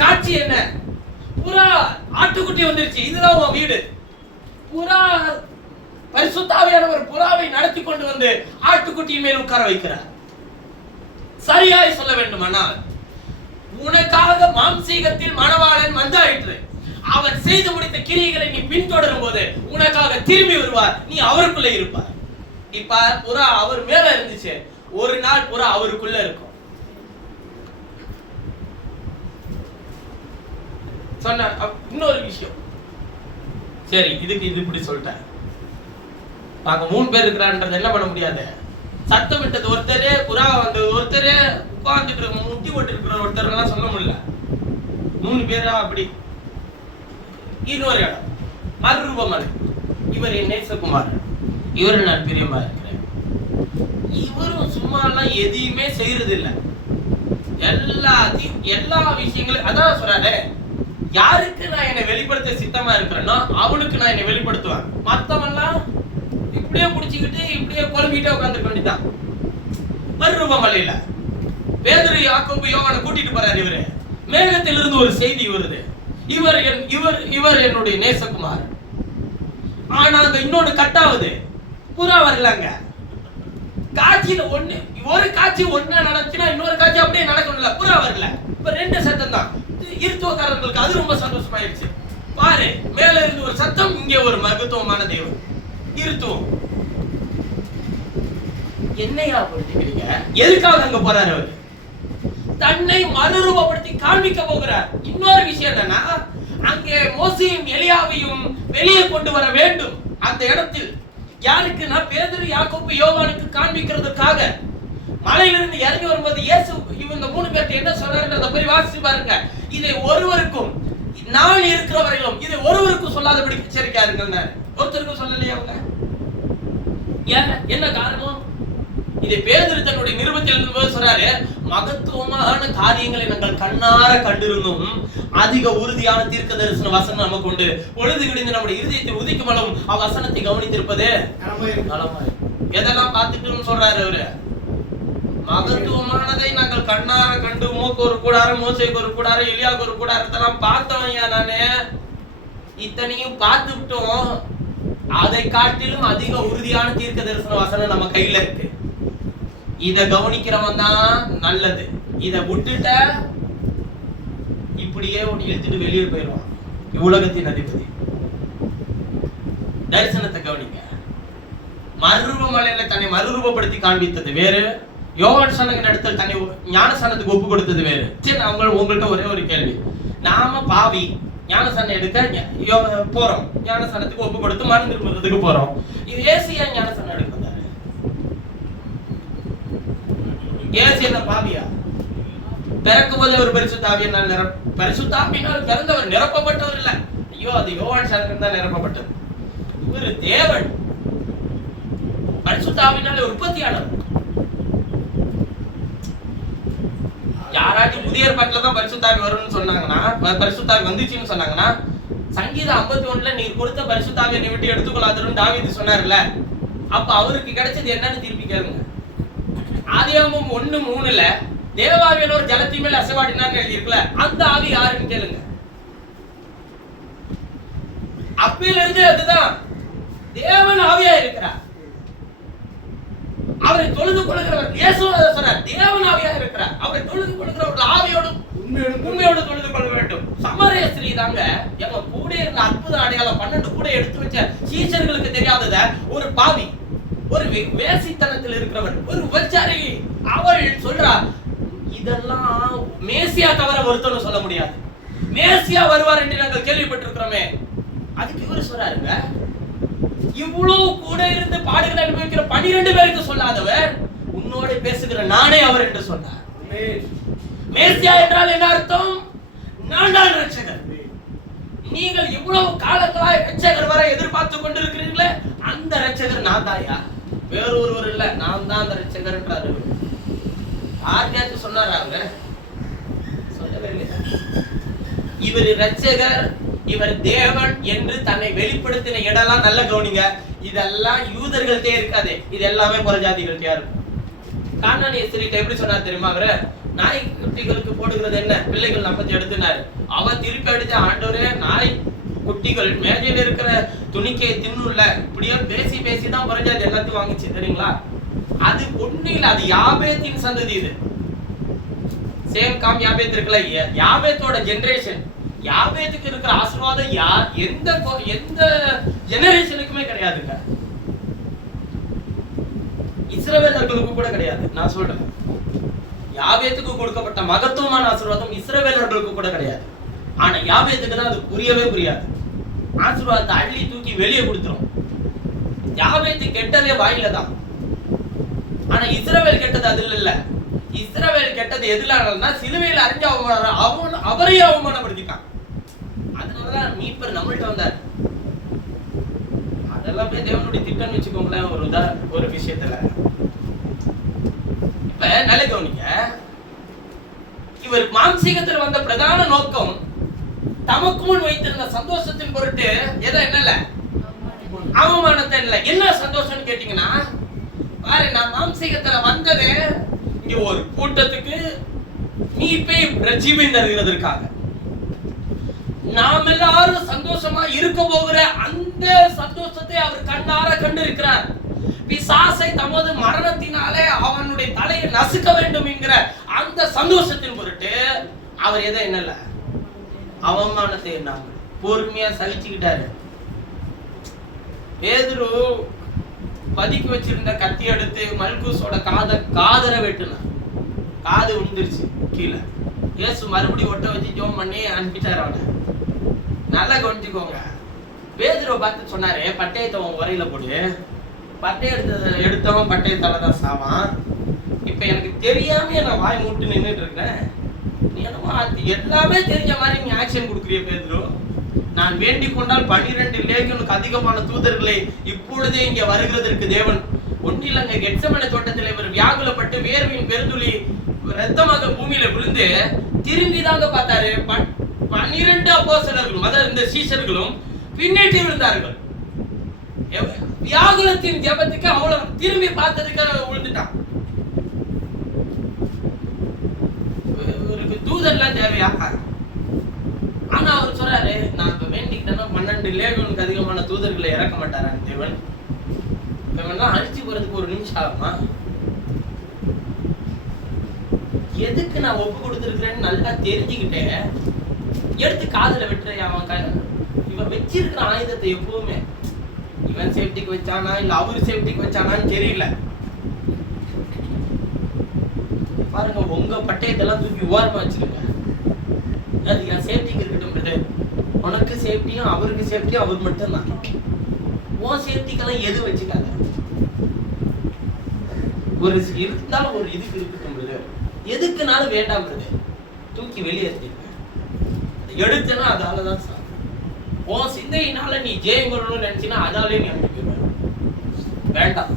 காட்சி என்ன? புறா. ஆட்டுக்குட்டி வந்துருச்சு, இதுதான் உன் வீடு. புறா, பரிசுத்த ஆவியானவர் புறாவை நடத்தி கொண்டு வந்து ஆட்டுக்குட்டியின் மேல் உட்கார வைக்கிறார். சரியாய் சொல்ல வேண்டுமானால், உனக்காக மாம்சீகத்தில் மணவாளன் வந்தாயிற்று. அவர் செய்து முடித்த கிரியைகளை நீ பின்தொடரும் போது உனக்காக திரும்பி வருவார். நீ அவருக்குள்ள இருப்பார். இப்ப புறா அவர் மேல இருந்துச்சு, ஒரு நாள் புறா அவருக்குள்ள இருக்கும். சொன்ன இன்னொரு விஷயம். சரி, இதுக்கு இது இப்படி சொல்லிட்டேன். நாங்க 3 பேர் இருக்கிறான்றது என்ன பண்ண முடியாது. சத்தம் விட்டது ஒருத்தர், புறா வந்து ஒருத்தர், உட்கார்ந்துட்டு முட்டி போட்டு இருக்கிற ஒருத்தர் எல்லாம் சொல்ல முடியல. 3 பேரா அப்படி. இன்னொரு இடம் மறுரூபமலை. இவர் என் நேசகுமார், இவரு நான் பிரியமா இருக்கிறேன். இவரும் சும்மா எல்லாம் எதையுமே செய்யறது இல்லை. எல்லா விஷயங்களும் அதான் சொல்றாரு, யாருக்கு நான் என்னை வெளிப்படுத்த சித்தமா இருக்கிறேனோ அவனுக்கு நான் என்னை வெளிப்படுத்துவேன். மத்தவெல்லாம் இப்படியே புடிச்சுக்கிட்டு இப்படியே குழம்பிட்டே உட்கார்ந்து வேண்டிதான். மறுரூபமலையில பேதுரு, யாக்கோபு, யோவானை கூட்டிட்டு போறாரு. இவரு மேகத்திலிருந்து ஒரு செய்தி வருது, இவர் என்னுடைய நேசகுமார். ஆனா அந்த இன்னொன்னு கட்டாவது, புறா வரலங்க. காட்சியில ஒரு காட்சி ஒண்ணா நடந்துச்சுன்னா இன்னொரு காட்சி அப்படியே நடக்கணும்ல. புறா வரல. இப்ப 2 சத்தம் தான். இருத்துவக்காரர்களுக்கு அது ரொம்ப சந்தோஷமாயிடுச்சு. பாரு, மேல இருந்து ஒரு சத்தம், இங்கே ஒரு மகத்துவமான தேவன். இருத்துவம். என்னையா படுத்திக்கிறீங்க? எதுக்காக அங்க போறாரு? அவர் தன்னை மறுரூபப்படுத்தி காண்பிக்க போகிறார். இன்னொரு விஷயம் என்னன்னா, அங்கே மோசேயும் எலியாவையும் வெளியே கொண்டு வர வேண்டும். அந்த இடத்தில் யாருக்குன்னா பேதுரு, யாக்கோபு, யோவானுக்கு காண்பிக்கிறதுக்காக மலையிலிருந்து இறங்கி வரும்போது இயேசு இவங்க 3 பேர்ட்ட என்ன சொல்றாருன்றத போய் வாசிச்சு பாருங்க. இதை ஒருவருக்கும், நான் இருக்கிற வரையிலும் இதை ஒருவருக்கும் சொல்லாதபடி எச்சரிக்கையா இருங்க. ஒருத்தருக்கும் சொல்லலையே அவங்க. என்ன காரணம்? இதை பேதுரு தன்னுடைய நிருபத்தில் இருந்து சொல்றாரு, மகத்துவமான காரியங்களை நாங்கள் கண்ணார கண்டிருந்தும் அதிக உறுதியான தீர்க்க தரிசன வசனம் நமக்கு உண்டு. பொழுது கிடிந்து நம்முடைய இருதயத்தில் உதிக்கும் அளவும் வசனத்தை கவனித்திருப்பது நலமாய். எதெல்லாம் பார்த்துட்டு சொல்றாரு அவரு? மகத்துவமானதை நாங்கள் கண்ணார கண்டு, உமக்கு ஒரு கூடாரம், மோசேக்கு ஒரு கூடாரம், எலியாவுக்கு ஒரு கூடாரத்தெல்லாம் பார்த்தோம். நானு இத்தனையும் பார்த்து விட்டோம். அதை காட்டிலும் அதிக உறுதியான தீர்க்க தரிசன வசனம் நம்ம கையில இருக்கு. இத கவனிக்கிறவன் தான் நல்லது. இத விட்டுட்ட இப்படியே ஒன்னு இழுத்துட்டு வெளியே போயிடுவான். உலகத்தின் அதிபதி. தரிசனத்தை கவனிங்க. மறுரூபமலையில தன்னை மறுரூபப்படுத்தி காண்பித்தது வேறு, யோவான் சாணகன் இடத்துல தன்னை ஞானசானத்துக்கு ஒப்பு கொடுத்தது வேறு. சரி, உங்கள்கிட்ட ஒரே ஒரு கேள்வி. நாம பாவி ஞானசானம் எடுக்க போறோம், ஞானசானத்துக்கு ஒப்பு கொடுத்து மனம் திரும்புறதுக்கு போறோம். இது ஏசியா ஞானசானம் எடுக்க வந்தாரு? ஏசி என்ன பாவியா? பிறக்கும் போது ஒரு பரிசுத்த ஆவியினால் பரிசுத்த ஆவியினால் பிறந்தவர், நிரப்பப்பட்டவர் இல்ல. ஐயோ, அது யோவான் சாணகன் தான் நிரப்பப்பட்டது. இவர் தேவன், பரிசுத்த ஆவியினாலே உற்பத்தியாளர். யாராச்சும் புதிய ஏற்பாட்டுல தான் பரிசுத்த ஆவி வரும்னு சொன்னாங்கன்னா, பரிசுத்த ஆவி வந்துச்சுன்னு சொன்னாங்கன்னா, சங்கீதம் 51ல நீர் கொடுத்த பரிசுத்த ஆவியை நீ விட்டு எடுத்துக்கொள்ளாதுன்னு தாவீது சொன்னார்ல. அப்ப அவருக்கு கிடைச்சது என்னன்னு திருப்பி கேளுங்க. ஆதியாகமம் 1:3ல தேவாவியானவர் ஜலத்தின் மேல் அசைவாடினார்னு எழுதியிருக்குல, அந்த ஆவி யாருன்னு கேளுங்க. அப்பையில இருந்து அதுதான் தேவன் ஆவியா இருக்கிறார். அவரை தொழுது கொள்கிறவர், இயேசு சொன்னார், தேவன் ஆவியா இருக்கிறார். அவரை தொழுது கொள்கிறவர்கள் ஆவியோடு உண்மையோடு தொழுது கொள்ள வேண்டும். சமாரிய ஸ்திரீ தாங்க எங்க கூட கூட இருந்த அற்புத அடையாளம் 12 கூட எடுத்து வச்ச சீஷர்களுக்கு தெரியாதத ஒரு பாவி, ஒரு வேசித்தனத்தில் இருக்கிறவன், ஒரு உபச்சாரி அவள் சொல்றா, இதெல்லாம் மேசியா தவிர ஒருத்தனும் சொல்ல முடியாது. மேசியா வருவார் என்று நாங்கள் கேள்விப்பட்டிருக்கிறோமே. அதுக்கு இவர் சொல்றாருங்க, இவ்வளவு கூட இருந்து பாடுகளை அனுபவிக்கிற 12 பேருக்கு சொல்லாதவர் உன்னோட பேசுகிற நானே அவர் என்று சொன்னார். மேசியா என்றால் என்ன அர்த்தம்? நான் தான் ரட்சகர். நீங்கள் இவ்வளவு காலங்களாய் ரட்சகர் வர எதிர்பார்த்து கொண்டிருக்கிறீர்களே, அந்த ரட்சகர் நான் தாயா, வேறு ஒருவர் இல்ல, நான் தான் அந்த ரட்சகர் என்றார். யாருக்காச்சும் சொன்னாரா? அவரு சொல்லவே இல்லையா? இவர் ரட்சகர், இவர் தேவன் என்று தன்னை வெளிப்படுத்தின இடம்லாம் நல்ல கவனிங்க. இதெல்லாம் யூதர்கள்ட்டே இருக்காது, இது எல்லாமே புறஜாதிகள்ட்டே இருக்கும். கானானிய ஸ்திரீட்ட எப்படி சொன்னார் தெரியுமா? அவரு நாய் குட்டிகளுக்கு போடுகிறது என்ன, பிள்ளைகள் நம்பத்தி எடுத்துனாரு. அவன் திருப்பி அடிச்ச, ஆண்டவரே நாய் குட்டிகள் மேஜையில இருக்கிற துணிக்கை தின்னுல, இப்படியோ பேசி பேசிதான் புறஜாதி எல்லாத்தையும் வாங்கிச்சு தெரியுங்களா? அது ஒண்ணு இல்ல, அது யாபேத்தின் சந்ததி. இது சேம் காம் யாபேத் இருக்குல்ல, யாபேத்தோட ஜெனரேஷன். யாபேத்துக்கு இருக்கிற ஆசீர்வாதம் எந்த ஜெனரேஷனுக்குமே கிடையாதுங்க. இஸ்ரவேலர்களுக்கு கூட கிடையாது. நான் சொல்றேன், யாபேத்துக்கு கொடுக்கப்பட்ட மகத்துவமான ஆசீர்வாதம் இஸ்ரவேலர்களுக்கு கூட கிடையாது. ஆனா யாபேத்துக்கு தான் அது புரியவே புரியாது. ஆசீர்வாதத்தை அள்ளி தூக்கி வெளியே கொடுத்துரும். யாபேத்து கெட்டதே வாயில தான், ஆனா இஸ்ரவேல் கெட்டது அது இல்ல. இஸ்ரவேல் கெட்டது எதுலானா சிலுவையில் அரைஞ்சு அவரையே அவமானப்படுத்திட்டான். அதனாலதான் மீட்பர் நம்மள்ட்ட வந்தார். அதெல்லாம் தேவனுடைய திட்டம் வச்சுக்கோங்களேன். ஒரு விஷயத்துல இப்ப நல்ல கவனிங்க, இவர் மாம்சீகத்தில் வந்த பிரதான நோக்கம் தமக்கு முன் வைத்திருந்த சந்தோஷத்தின் பொருட்டு என்னல அவமானத்தை இல்ல. என்ன சந்தோஷம்னு கேட்டீங்கன்னா, பாரு, நான் மாம்சீகத்துல வந்தது இங்க ஒரு கூட்டத்துக்கு மீட்பை ரட்சிப்பை தருகிறதற்காக. நாம் எல்லாரும் சந்தோஷமா இருக்க போகிற அந்த சந்தோஷத்தை அவர் கண்ணார கண்டிருக்கிறார். பிசாசை தமது மரணத்தினாலே அவனுடைய தலையை நசுக்க வேண்டும் என்கிற அந்த சந்தோஷத்தின் பொருட்டு அவர் எதை என்னல அவமானத்தை என்னாங்க பொறுமையா சகிச்சுக்கிட்டாரு. பேதுரு பதுக்கி வச்சிருந்த கத்தி எடுத்து மல்குஸோட காதரை வெட்டுனார். காது விழுந்துருச்சு கீழே. இயேசு மறுபடியும் ஒட்ட வச்சு ஜோம் பண்ணி அனுப்பிட்டாரு அவனை. நல்லா கவனிச்சுக்கோங்க. பேதுருவை பார்த்து சொன்னாரு, பட்டயத்தை உரையில போடு. பட்டயம் எடுத்தவன் பட்டயத்தால தான் சாவான். இப்ப எனக்கு தெரியாம நான் வாய் மூட்டு நின்றுட்டு இருக்கேன். நீ என்னமோ எல்லாமே தெரிஞ்ச மாதிரி நீ ஆக்ஷன் கொடுக்குறிய பேதுரு. நான் வேண்டிக் கொண்டால் 12 லேகியோனுக்கு அதிகமான தூதர்களை இப்பொழுதே இங்க வருகிறதற்கு தேவன் ஒன்றிலங்க. கெத்செமனே தோட்டத்தில் இவர் வியாகுலப்பட்டு வேர்வையின் பெருந்துளி ரத்தமாக பூமியில விழுந்து திரும்பிதாங்க பார்த்தாரு. 12 அப்போஸ்தலர்களும் அதாவது இந்த சீஷர்களும் பின்னேற்றி விழுந்தார்கள். வியாகுலத்தின் ஜெபத்துக்கு அவ்வளவு திரும்பி பார்த்ததுக்காக விழுந்துட்டான். ஒரு தூதர்லாம் தேவையா? ஆனா அவர் சொல்றாரு, நான் இப்ப வேண்டிக்கிட்டேன்னா 12 லேகியோனுக்கு அதிகமான தூதர்களை இறக்க மாட்டாரா தேவன்? இவன்லாம் அழிச்சு போறதுக்கு ஒரு நிமிஷம் ஆகுமா? எதுக்கு நான் ஒப்பு கொடுத்துருக்கிறேன்னு நல்லா தெரிஞ்சுக்கிட்டேன் எடுத்து காதுல விட்டுற. இவன் வச்சிருக்கிற ஆயுதத்தை எப்பவுமே இவன் சேஃப்டிக்கு வச்சானா இல்ல அவரு சேஃப்டிக்கு வச்சானான்னு தெரியல. பாருங்க, உங்க பட்டயத்தெல்லாம் தூக்கி ஓரமா வச்சிருங்க. அது என் சேஃப்டிக்கு இருக்கட்டும். உனக்கு சேஃப்டியும் அவருக்கு சேஃப்டியும் அவர் மட்டும் தான். உன் சேஃப்டிக்கெல்லாம் எது வச்சுக்காத. ஒரு இருந்தாலும் ஒரு இதுக்கு இருக்கட்டும். எதுக்குனாலும் வேண்டாம். தூக்கி வெளியேற்றிருக்க எடுத்தனா அதாலதான் சார். உன் சிந்தையினால நீ ஜெயம் கொள்ளணும்னு நினைச்சினா அதாலே நீ அனுப்பிடுவ. வேண்டாம்.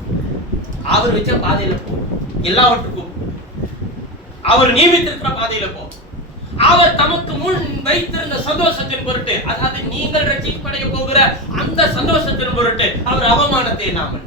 அவர் வச்ச பாதையில போ. எல்லாவற்றுக்கும் அவர் நியமித்திருக்கிற பாதையில போ. அவர் தமக்கு முன் வைத்திருந்த சந்தோஷத்தின் பொருட்டு, அதாவது நீங்கள் ரட்சிக்கப்படைய போகிற அந்த சந்தோஷத்தின் பொருட்டு அவர் அவமானத்தை எண்ணாமல்,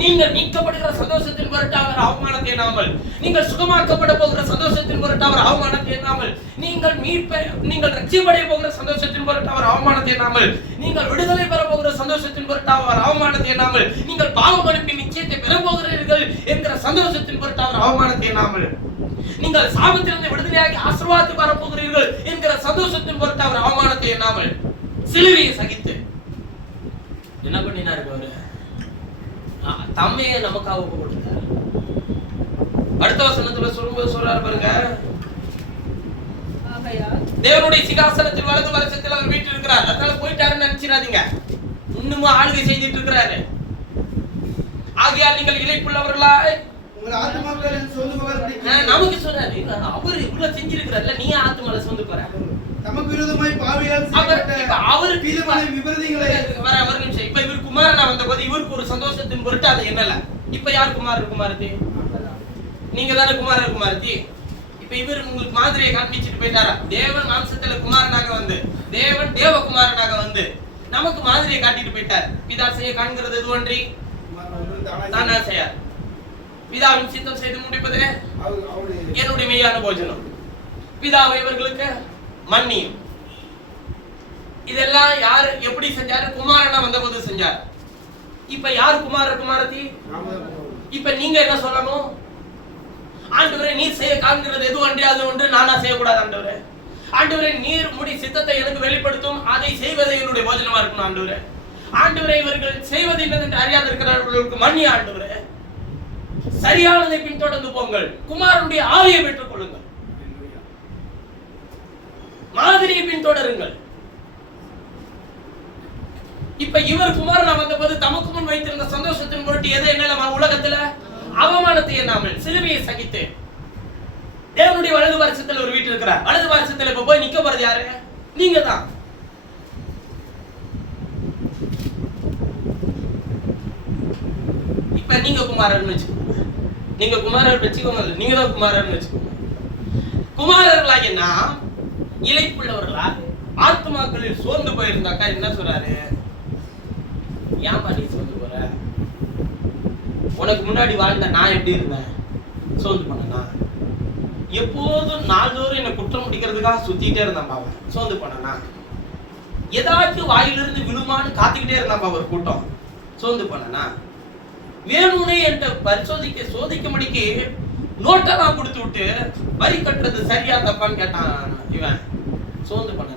நீங்கள் நீக்கப்படுகிற சந்தோஷத்தின் பொருட்டு அவர் அவமானத்தை எண்ணாமல், நீங்கள் சுகமாக்கப்பட போகிற சந்தோஷத்தின் பொருட்டு அவர் அவமானத்தை எண்ணாமல், நீங்கள் ரட்சிப்படைய போகிற சந்தோஷத்தின் பொருட்டு அவர் அவமானத்தை எண்ணாமல், நீங்கள் விடுதலை பெற போகிற சந்தோஷத்தின் பொருட்டு அவர் அவமானத்தை எண்ணாமல், நீங்கள் பாவ மன்னிப்பின் நிச்சயத்தை பெற போகிறீர்கள் என்கிற சந்தோஷத்தின் பொருட்டு அவர் அவமானத்தை எண்ணாமல், நீங்கள் சாபத்திலிருந்து விடுதலையாகி ஆசீர்வாதத்தை பெற போகிறீர்கள் என்கிற சந்தோஷத்தின் பொருட்டு அவர் அவமானத்தை எண்ணாமல், சிலுவையை சகித்து என்ன பண்ணினாரு அவரு? தம்மையே நமக்காக ஒப்பு கொடுத்தார். அடுத்த வசனத்துல சொல்லும்போது சொல்றாரு பாருங்க, தேவனுடைய சிங்காசனத்தில் வலது வருஷத்தில் அவர் வீட்டில் இருக்கிறார். அதனால போயிட்டாருன்னு நினைச்சிடாதீங்க, இன்னமும் ஆளுகை செய்துட்டு இருக்கிறாரு. ஆகையால் நீங்கள் இளைப்புள்ளவர்களா உங்கள் ஆத்துமாக்களில் சோர்ந்து போகாதபடி நமக்கு சொல்றாரு. அவர் இவ்வளவு செஞ்சிருக்கிறார்ல, நீ ஆத்துமால சோர்ந்து போற. தமக்கு விரோதமாய் பாவியால் அவருக்கு விபரீதங்களை வர ஒரு நிமிஷம். இப்ப இவர் குமாரனா வந்தபோது இவருக்கு ஒரு சந்தோஷத்தின் பொருட்டு அது என்னல. இப்ப யார் குமாரர் குமாரத்தி? நீங்க தானே குமாரர் குமாரத்தி. இப்ப இவர் உங்களுக்கு மாதிரியை காண்பிச்சுட்டு போயிட்டாரா? தேவன் மாம்சத்துல குமாரனாக வந்து, தேவன் தேவகுமாரனாக வந்து நமக்கு மாதிரியை காட்டிட்டு போயிட்டார். பிதா செய்ய காண்கிறது எது ஒன்றி தானா செய்யார். பிதாவின் சித்தம் செய்து முடிப்பதே என்னுடைய மெய்யான போஜனம். பிதாவை இவர்களுக்கு மன்னியும். இதெல்லாம் யார் எப்படி செஞ்சாரு? குமாரனா வந்தபோது செஞ்சார். இப்ப யார் குமாரர் குமாரத்தி? இப்ப நீங்க என்ன சொல்லணும்? ஆண்டவரே நீர் செய்ய காண்கிறது எது ஒன்றே அது ஒன்று நானா செய்யக்கூடாது ஆண்டவரே. ஆண்டவரே நீர் முடி சித்தத்தை எனக்கு வெளிப்படுத்தும், அதை செய்வதே என்னுடைய போஜனமா இருக்கணும் ஆண்டவரே. ஆண்டவரே இவர்கள் செய்வது என்னதென்று அறியாது இருக்கிறவர்களுக்கு மன்னி ஆண்டவரே. சரியானதை பின்தொடர்ந்து போங்கள். குமாரனுடைய ஆவியை பெற்றுக் கொள்ளுங்கள், மாதிரியை பின்தொடருங்கள். இப்ப இவர் குமாரனா வந்தபோது தமக்கு முன் வைத்திருந்த சந்தோஷத்தின் பொருட்டு எதை என்ன உலகத்துல அவமானத்தை எண்ணாமல் சிலுவையை சகித்து தேவனுடைய வலது வருஷத்துல ஒரு வீட்டு இருக்கிறார். வலது வருஷத்துல இப்ப போய் நிக்க போறது யாரு? நீங்க தான். இப்ப நீங்க குமாரர்னு வச்சுக்கோங்க, நீங்க குமாரர் வச்சுக்கோங்க, நீங்க தான் குமாரர்னு வச்சுக்கோங்க. குமாரர்களாகிய நாம் இளைப்புள்ளவர்களா ஆத்துமாக்களில் சோர்ந்து போயிருந்தாக்கா என்ன சொல்றாரு? ஏன்பா நீ சோர்ந்து போற? உனக்கு முன்னாடி வாழ்ந்த நான் எப்படி இருந்தேன்? சோர்ந்து போனா? எப்போதும் நாள்தோறும் என்ன குற்றம் முடிக்கிறதுக்காக சுத்திட்டே இருந்தான் பாவன். சோர்ந்து போனா? ஏதாச்சும் வாயிலிருந்து விழுமான்னு காத்துக்கிட்டே இருந்தான் ஒரு கூட்டம். சோர்ந்து போனா? வேணும்னே என்ற பரிசோதிக்க சோதிக்கும்படிக்கு நோட்டெல்லாம் கொடுத்து விட்டு வரி கட்டுறது சரியா தப்பான்னு கேட்டான் இவன். சோர்ந்து பண்ண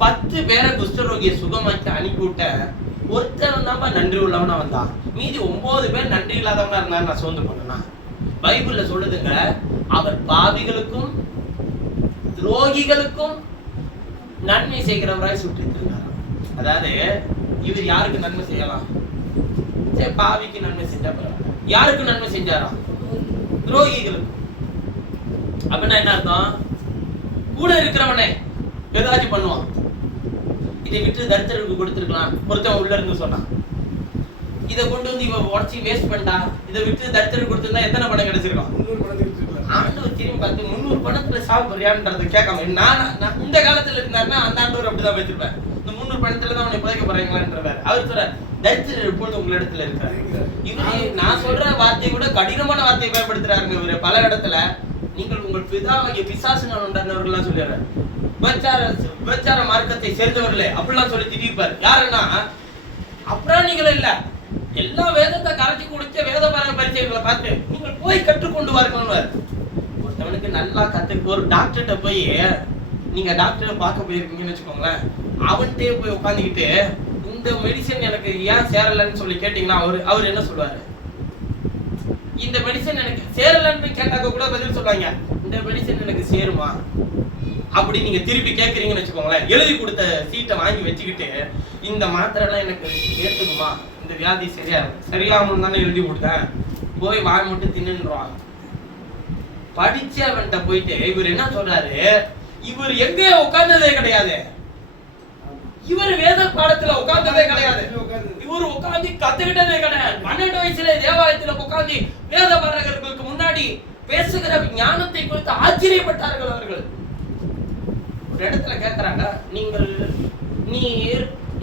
10 பேரை குஷ்டரோகிய சுகமாக்கி அனுப்பிவிட்ட ஒருத்தன் தான் நன்றி உள்ளவனா வந்தான். மீதி 9 பேர் நன்றி இல்லாதவனா இருந்தாரு. நான் சோர்ந்து பண்ணனா? பைபிள்ல சொல்லுதுங்க, அவர் பாவிகளுக்கும் துரோகிகளுக்கும் நன்மை செய்கிறவராய் சுற்றிட்டு இருக்காரு. அதாவது இவர் யாருக்கு நன்மை செய்யலாம்? சரி, பாவிக்கு நன்மை செஞ்சா பரவாயில்ல. யாருக்கு நன்மை செஞ்சாரா? துரோகிகளுக்கு. அப்படின்னா என்ன அர்த்தம்? கூட இருக்கிறவனே ஏதாச்சும் பண்ணுவான். இதை விட்டு தரித்திரருக்கு கொடுத்துருக்கலாம் ஒருத்தன் உள்ள இருந்து சொன்னான். இதை கொண்டு வந்து இவ உடச்சி வேஸ்ட் பண்ணா, இதை விட்டு தரித்திரருக்கு கொடுத்துருந்தா எத்தனை பணம் கிடைச்சிருக்கான்? 300 பணம் கிடைச்சிருக்கலாம். ஆண்டவர் திரும்பி பார்த்து 300 பணத்துல சாப்பிடுறியான்றது கேட்காம நான் இந்த காலத்துல இருந்தாருன்னா அந்த ஆண்டவர் அப்படிதான் வச்சிருப்பேன். இந்த 300 பணத்துல தான் அவனை புதைக்க போறாங்களான்றவர். அவர் சொல்ற தரித்திரர் எப்பொழுது உங்க இடத்துல இருக்காரு. இவரு நான் சொல்ற வார்த்தையை கூட கடினமான வார்த்தையை பயன்படுத்துறாருங்க இவரு பல இடத்துல. நீங்கள் உங்கள் பிதாவாகிய பிசாசுனால் உண்டானவர்கள்லாம் சொல்லிடுறாரு. விபச்சார மார்க்கத்தை சேர்ந்தவர்களே அப்படிலாம் சொல்லி திட்டிருப்பாரு. யாருன்னா அப்ராணிகள் இல்ல, எல்லா வேதத்தை கரைச்சி குடிச்ச வேத பரிச்சயங்களை பார்த்து நீங்கள் போய் கற்றுக்கொண்டு வாருங்கள். ஒருத்தவனுக்கு நல்லா ஒரு டாக்டர்கிட்ட போய் நீங்க டாக்டரை பார்க்க போயிருக்கீங்கன்னு வச்சுக்கோங்களேன், அவன்கிட்டயே போய் உட்காந்துக்கிட்டு இந்த மெடிசன் எனக்கு ஏன் சேரலன்னு சொல்லி கேட்டீங்கன்னா அவர் என்ன சொல்லுவாரு? இந்த மெடிசன் எனக்கு சேரலன்னு கேட்டாக்க கூட பதில் சொல்லுவாங்க, இந்த மெடிசன் எனக்கு சேருமா அப்படி நீங்க திருப்பி கேட்கறீங்கன்னு வச்சுக்கோங்களேன். எழுதி கொடுத்த சீட்டை வாங்கி வச்சுக்கிட்டு இந்த மாத்திரை எல்லாம் எனக்கு ஏத்துக்குமா, இந்த வியாதி சரியாமனு தானே எழுதி கொடுத்தேன், போய் வாய் மட்டும் தின்னுன்றான். படிச்சவன்கிட்ட போயிட்டு இவர் என்ன சொல்றாரு? இவர் எங்க உட்கார்ந்ததே கிடையாது, இவர் வேத பாடத்துல உட்கார்ந்ததே கிடையாது, இவர் உட்கார்ந்து கத்துக்கிட்டதே கிடையாது. 12 வயசுல தேவாலயத்துல உட்கார்ந்து வேத பாரகர்களுக்கு முன்னாடி பேசுகிற ஞானத்தை குறித்து ஆச்சரியப்பட்டார்கள் அவர்கள். ஒரு இடத்துல கேட்கிறாங்க, நீர்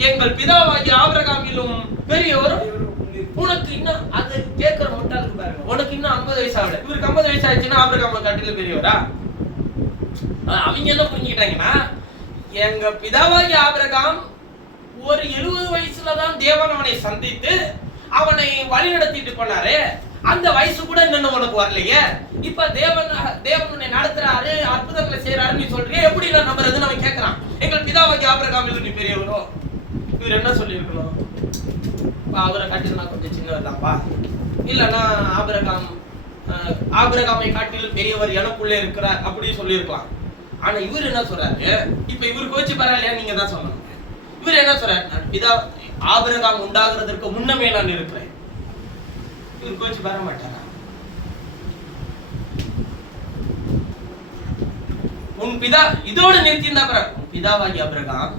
எங்கள் பிதாவாகிய ஆபிரகாமிலும் பெரியவரும், உனக்கு இன்னும் அது கேட்கிற முட்டாளுக்கு பாருங்க, உனக்கு இன்னும் 50 வயசு ஆகல, இவருக்கு 50 வயசு ஆயிடுச்சுன்னா ஆபிரகாமை காட்டிலும் பெரியவரா? அவங்க என்ன புரிஞ்சுக்கிட்டாங்கன்னா, எங்க பிதாவாகிய ஆபிரகாம் ஒரு 70 வயசுலதான் தேவன் அவனை சந்தித்து அவனை வழி நடத்திட்டு போனாரு, அந்த வயசு கூட இன்னும் உனக்கு வரலையே, இப்ப தேவன் உன்னை நடத்துறாரு, அற்புதங்களை செய்யறாரு நீ சொல்றியே, எப்படி நான் நம்புறதுன்னு அவன் கேட்கறான். எங்கள் பிதாவாகிய ஆபிரகாமில் நீ பெரியவரோ? இவர் என்ன சொல்லியிருக்கணும்? அவரை காட்டினா கொஞ்சம் சின்னவர் தான்ப்பா, இல்லைன்னா ஆபிரகாமை காட்டிலும் பெரியவர் எனக்குள்ளே இருக்கிறார் அப்படி சொல்லியிருக்கலாம். ஆனா இவர் என்ன சொல்றாரு? இப்ப இவர் கோச்சு பரவாயில்லையா? நீங்க தான் சொல்லணும். இவர் என்ன சொல்றாரு? நான் பிதா ஆபிரகாம் உண்டாகிறதற்கு முன்னமே நான் இருக்கிறேன். இவர் கோச்சு வர மாட்டாரா? உன் பிதா இதோட நிறுத்தினா பிதாவாகி ஆபிரகாம்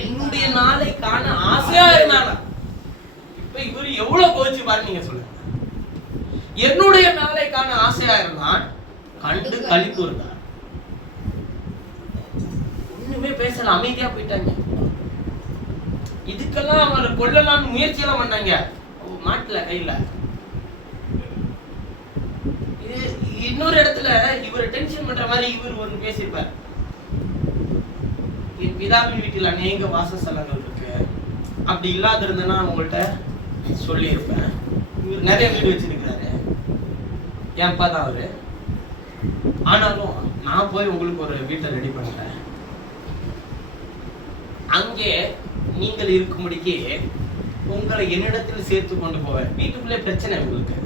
என்னுடைய நாளை காண ஆசையா இருந்தானா? இப்ப இவரு எவ்வளவு கோச்சு பாரு, நீங்க சொல்லுங்க. என்னுடைய நாளை காண ஆசையா இருந்தான், கண்டு களிப்பு இருந்தார். ஒண்ணுமே பேசல, அமைதியா போயிட்டாங்க. இதுக்கெல்லாம் அவரை கொல்லலாம்னு முயற்சி எல்லாம் பண்ணாங்க, மாட்டல கையில. இன்னொரு இடத்துல இவரை டென்ஷன் பண்ற மாதிரி இவர் ஒன்று பேசியிருப்பார். என் பிதாவின் வீட்டில் அநேக வாசஸ்தலங்கள் இருக்கு, அப்படி இல்லாத இருந்தேன்னா உங்கள்கிட்ட சொல்லியிருப்பேன். இவர் நிறைய வீடு வச்சிருக்கிறாரு, ஏன்பா தான் அவரு. ஆனாலும் நான் போய் உங்களுக்கு ஒரு வீட்டை ரெடி பண்றேன், அங்கே நீங்கள் இருக்கும்படிக்கு உங்களை என்னிடத்தில் சேர்த்து கொண்டு போவேன். வீட்டுக்குள்ளே பிரச்சனை உங்களுக்கு.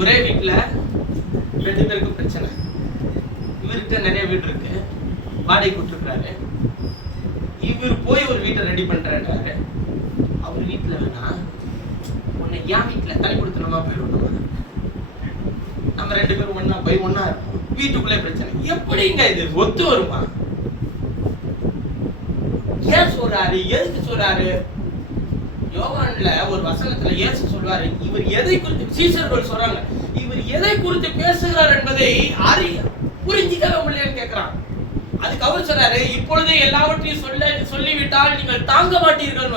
ஒரே வீட்டுல 2 பேருக்கு பிரச்சனை. இவர்கிட்ட நிறைய வீடு இருக்கு, வாடகை கொடுத்துருக்காரு. இவர் போய் ஒரு வீட்டை ரெடி பண்றாரு. அவர் வீட்டுல வேணா உன்னை என் வீட்டுல தனி கொடுத்தனமா போயிடணும், நம்ம 2 பேரும் ஒன்னா போய் ஒன்னா இருப்போம். வீட்டுக்குள்ளே பிரச்சனை. எப்படிங்க இது ஒத்து வருமா? ஏன் சொல்றாரு? எதுக்கு சொல்றாரு? யோவான்ல ஒரு வசனத்துல இயேசு சொல்றாரு, இவர் எதை குறித்து, சீசர்கள் சொல்றாங்க, இவர் எதை குறித்து பேசுகிறார் என்பதை புரிஞ்சிக்கவே முடியலன்னு கேட்கிறான். அதுக்கு அவர் சொல்றாரு, இப்பொழுதே எல்லாவற்றையும் சொல்லிவிட்டால் நீங்கள் தாங்க மாட்டீர்கள்.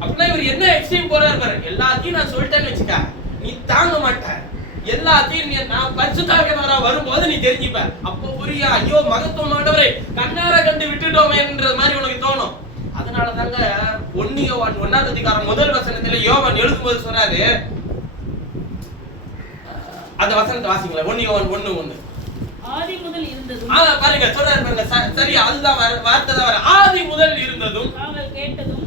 அப்படின்னா இவர் என்ன எக்ஸ்ட்ரீம் போறாரு பாரு. எல்லாத்தையும் நான் சொல்லிட்டேன்னு வச்சுக்க, நீ தாங்க மாட்ட. எல்லாத்தையும் நான் பரிசுத்தமானவரா வரும்போது நீ தெரிஞ்சுப்ப. அப்போ புரியா, ஐயோ மகத்துவமானவரை கண்ணார கண்டு விட்டுட்டோமே என்ற மாதிரி உனக்கு தோணும். அதனால தாங்க 1 யோவான் 1ஆம் அதிகாரம் முதல் வசனத்துல யோவான் எழுதும்போது சொன்னாரு, அந்த வசனத்தை வாசிங்களேன். 1 யோவான் 1:1. ஆதி முதல் இருந்ததும், பாருங்க சொல்றாரு பாருங்க, சரி அதுதான் வார்த்தை தான் வர. ஆதி முதல் இருந்ததும் நாங்கள் கேட்டதும்,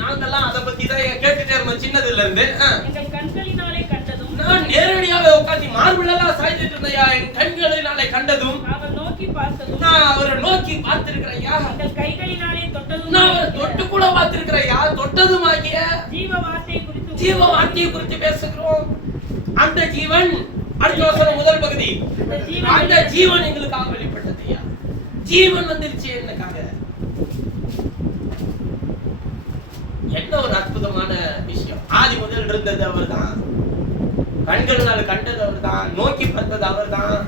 நாங்கெல்லாம் அதை பத்தி தான் கேட்டுட்டே இருந்தோம் சின்னதுல இருந்து. எங்கள் கண்களினாலே கண்டதும், நான் நேரடியாக உட்கார்ந்து மார்பிளெல்லாம் சாய்ந்துட்டு இருந்தையா, என் கண்களினாலே கண்டதும், நாங்கள் நோக்கி பார்த்ததும், நான் அவரை நோக்கி பார்த்திருக்கிறேயா, எங்கள் கைகளினாலே தொட்டதும், நான் அவரை தொட்டு கூட பார்த்திருக்கிறேயா, தொட்டதும் ஆகிய ஜீவ வார்த்தையை குறித்து பேசுகிறோம். அந்த ஜீவன், அடுத்த வசனம் முதல் பகுதி, அந்த ஜீவன் எங்களுக்காக வெளிப்பட்டதையா. ஜீவன் வந்துருச்சு என்னக்காக. என்ன ஒரு அற்புதமான விஷயம். ஆதி முதல் இருந்தது அவர் தான், கண்களினால் கண்டது அவர் தான், நோக்கி பார்த்தது அவர் தான்,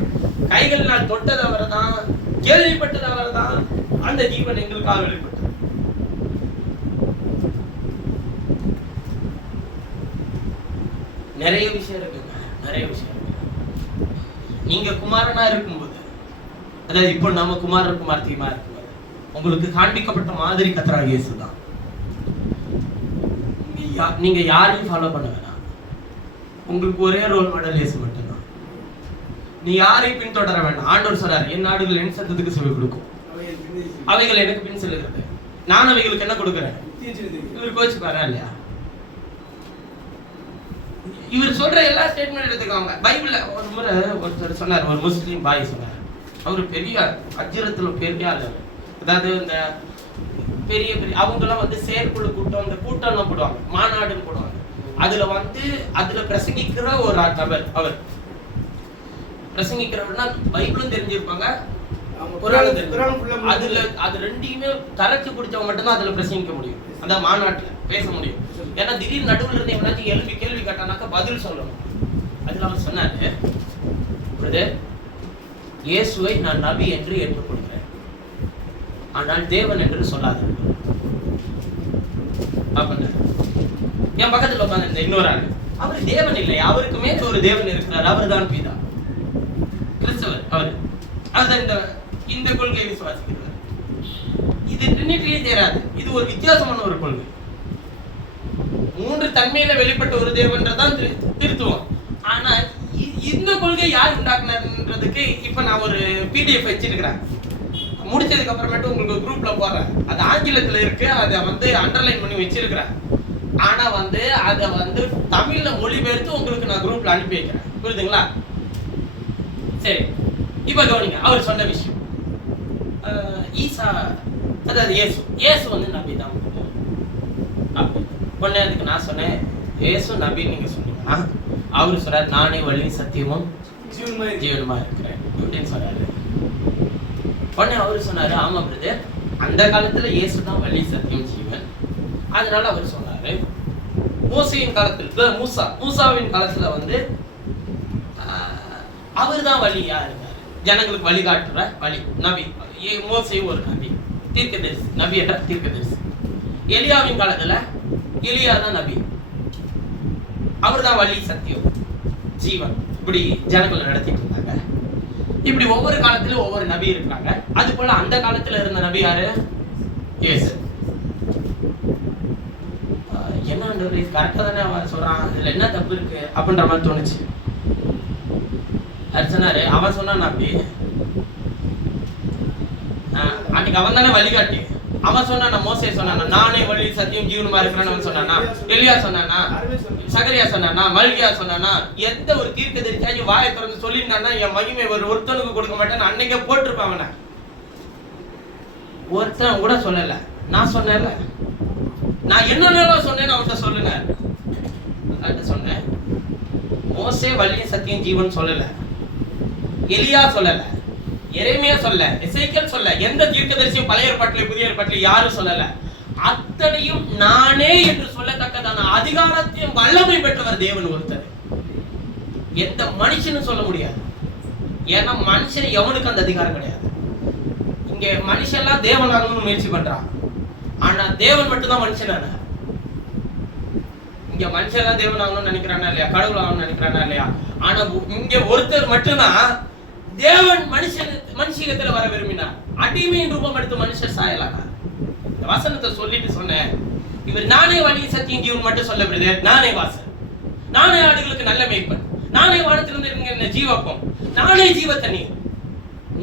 கைகளினால் தொட்டது அவர் தான், கேள்விப்பட்டது அவர் தான். அந்த ஜீவன் எங்களுக்காக வெளிப்பட்டது. நிறைய விஷயம் இருக்குங்க, நிறைய விஷயம் இருக்கு. நீங்க குமாரனா இருக்கும்போது, அதாவது இப்போ நம்ம குமாரத்தியமா இருக்கும்போது உங்களுக்கு காண்பிக்கப்பட்ட மாதிரி கர்த்தராகிய இயேசு தான். நீங்க யாரையும் ஃபாலோ பண்ண வேணாம், உங்களுக்கு ஒரே ரோல் மாடல் இயேசு மட்டும்தான். நீ யாரையும் பின்தொடர வேண்டாம். ஆண்டவர் சொல்றாரு, என் நாடுகள் என் சத்தத்துக்கு செவி கொடுக்கும், அவைகள் எனக்கு பின் செல்லுகிறது, நான் அவைகளுக்கு என்ன கொடுக்கிறேன். இவர் கோச்சு பாரா இல்லையா? இவர் சொல்ற எல்லா ஸ்டேட்மெண்ட் எடுத்துக்காங்க. பைபிள்ல ஒரு முறை ஒருத்தர் சொன்னார், ஒரு முஸ்லீம் பாய் சொன்னார், அவரு பெரிய அஜ்ரத்துல பெரிய ஆளு. அதாவது இந்த பெரிய பெரிய அவங்கெல்லாம் வந்து செயற்குழு கூட்டம், இந்த கூட்டம்லாம் போடுவாங்க, மாநாடுன்னு போடுவாங்க. அதுல பிரசங்கிக்கிற ஒரு நபர். அவர் பிரசங்கிக்கிறவர்னா பைபிளும் தெரிஞ்சிருப்பாங்க, அது ரெண்டையுமே கரைச்சு குடிச்சவங்க மட்டும்தான் அதுல பிரசங்கிக்க முடியும், அந்த மாநாட்டுல பேச முடியும். ஏன்னா திடீர்னு நடுவில் இருந்து எவனாச்சும் கேள்வி கேட்டானாக்கா பதில் சொல்லணும். அதுல அவர் சொன்னாரு, இயேசுவை நான் நபி என்று ஏற்றுக்கொள்கிறேன், ஆனால் தேவன் என்று சொல்லாது. என் பக்கத்துல உட்கார்ந்து இன்னொரு ஆள், அவர் தேவன் இல்லை, அவருக்கு மேல ஒரு தேவன் இருக்கிறார், அவர் தான் பிதா, கிறிஸ்தவர். அவர் இந்த கொள்கையை விசுவாசிக்கிறார். இது ட்ரினிட்டிலே சேராது. இது ஒரு வித்தியாசமான ஒரு கொள்கை. 3 தன்மையில வெளிப்பட்ட ஒரு தேவன்றதான் திருத்துவம். ஆனா இந்த கொள்கை யார் உண்டாக்குனதுன்றதுக்கு இப்ப நான் ஒரு PDF வச்சிருக்கிறேன். முடிச்சதுக்கு அப்புறமேட்டு உங்களுக்கு குரூப்ல போடுறேன். அது ஆங்கிலத்துல இருக்கு, அதை வந்து அண்டர்லைன் பண்ணி வச்சிருக்கிறேன். ஆனா வந்து அதை வந்து தமிழ்ல மொழிபெயர்த்து உங்களுக்கு நான் குரூப்ல அனுப்பி வைக்கிறேன். புரியுதுங்களா? சரி, இப்ப கவனிங்க. அவர் சொன்ன விஷயம், ஈசா அதாவது இயேசு வந்து நபி தான். உடனே அதுக்கு நான் சொன்னேன், இயேசு நபி நீங்க சொன்னீங்கன்னா அவரு சொல்றாரு, நானே வழி சத்தியமும் ஜீவனுமா இருக்கிறேன் அப்படின்னு சொன்னாரு. உடனே அவரு சொன்னாரு, ஆமா பிரதர், அந்த காலத்துல இயேசு தான் வழி சத்தியம் ஜீவன். அதனால அவர் சொன்னாரு, மோசையின் காலத்துல மூசாவின் காலத்துல வந்து அவர் தான் வழியா இருந்தாரு, ஜனங்களுக்கு வழிகாட்டுற வழி நபி. மோசே ஒரு நபி, தீர்க்கதரிசி. நபி என்ற தீர்க்கதரிசி. எலியாவின் காலத்துல எலியா தான் நபி, அவர் தான் வழி சத்தியம் ஜீவன். இப்படி ஜனங்களை நடத்திட்டு இருந்தாங்க. இப்படி ஒவ்வொரு காலத்திலும் ஒவ்வொரு நபி இருக்காங்க. அது போல அந்த காலத்துல இருந்த நபி யாரு? இயேசு. என்னன்றது கரெக்டா தானே அவன் சொல்றான், இதுல என்ன தப்பு இருக்கு அப்படின்ற மாதிரி தோணுச்சு. அது சொன்னாரு, அவன் சொன்னான் அப்படி, அன்னைக்கு அவன் தானே வழிகாட்டி. அவன் சொன்னா, மோசே சொன்னானா நானே வழி சத்தியம் ஜீவனுமா இருக்கிறேன்னு அவன் சொன்னானா? எலியா சொன்னானா? சகரியா சொன்னானா? மல்கியா சொன்னானா? எந்த ஒரு தீர்க்கதரிசி வாயை திறந்து சொல்லியிருந்தானா என் மகிமை ஒருத்தனுக்கு கொடுக்க மாட்டேன்னு அன்னைக்கே போட்டிருப்பான். அவனை ஒருத்தன் கூட சொல்லல. நான் சொன்னேன்ல, நான் என்ன சொன்னேன்னு அவன்கிட்ட சொல்லுங்க சொன்னேன். மோசே வழி சத்தியம் ஜீவன் சொல்லல, எலியா சொல்லல, எரேமியா சொல்ல, எசேக்கியேல் சொல்ல, எந்த தீர்க்கதரிசியும் பழைய ஏற்பாட்டிலே புதிய ஏற்பாட்டிலே யாரும் சொல்லல. அத்தனையும் நானே என்று சொல்லத்தக்கதான அதிகாரத்தையும் வல்லமை பெற்றவர் தேவன் ஒருத்தர். எந்த மனுஷனும் சொல்ல முடியாது. ஏன்னா மனுஷன் எவனுக்கு அந்த அதிகாரம் கிடையாது. இங்க மனுஷன் எல்லாம் தேவன் ஆகணும்னு முயற்சி பண்றான். ஆனா தேவன் மட்டும் தான் மனுஷனான. இங்க மனுஷன் எல்லாம் தேவன் ஆகணும்னு நினைக்கிறானா இல்லையா? கடவுள் ஆகணும்னு நினைக்கிறானா இல்லையா? ஆனா இங்க ஒருத்தர் மட்டும்தான் தேவன் மனுஷத்துல வர விரும்பினார். அடிமையின் ரூபம் எடுத்து மனுஷர் சாயலானார். இந்த வசனத்தை சொல்லிட்டு சொன்னேன், இவர் நானே வழி சத்தியம் ஜீவன் மட்டும் சொல்ல பிரதர், நானே வாசல், நானே ஆடுகளுக்கு நல்ல மேய்ப்பன், நானே வானத்திலிருந்து ஜீவப்பம், நானே ஜீவ தண்ணீர்,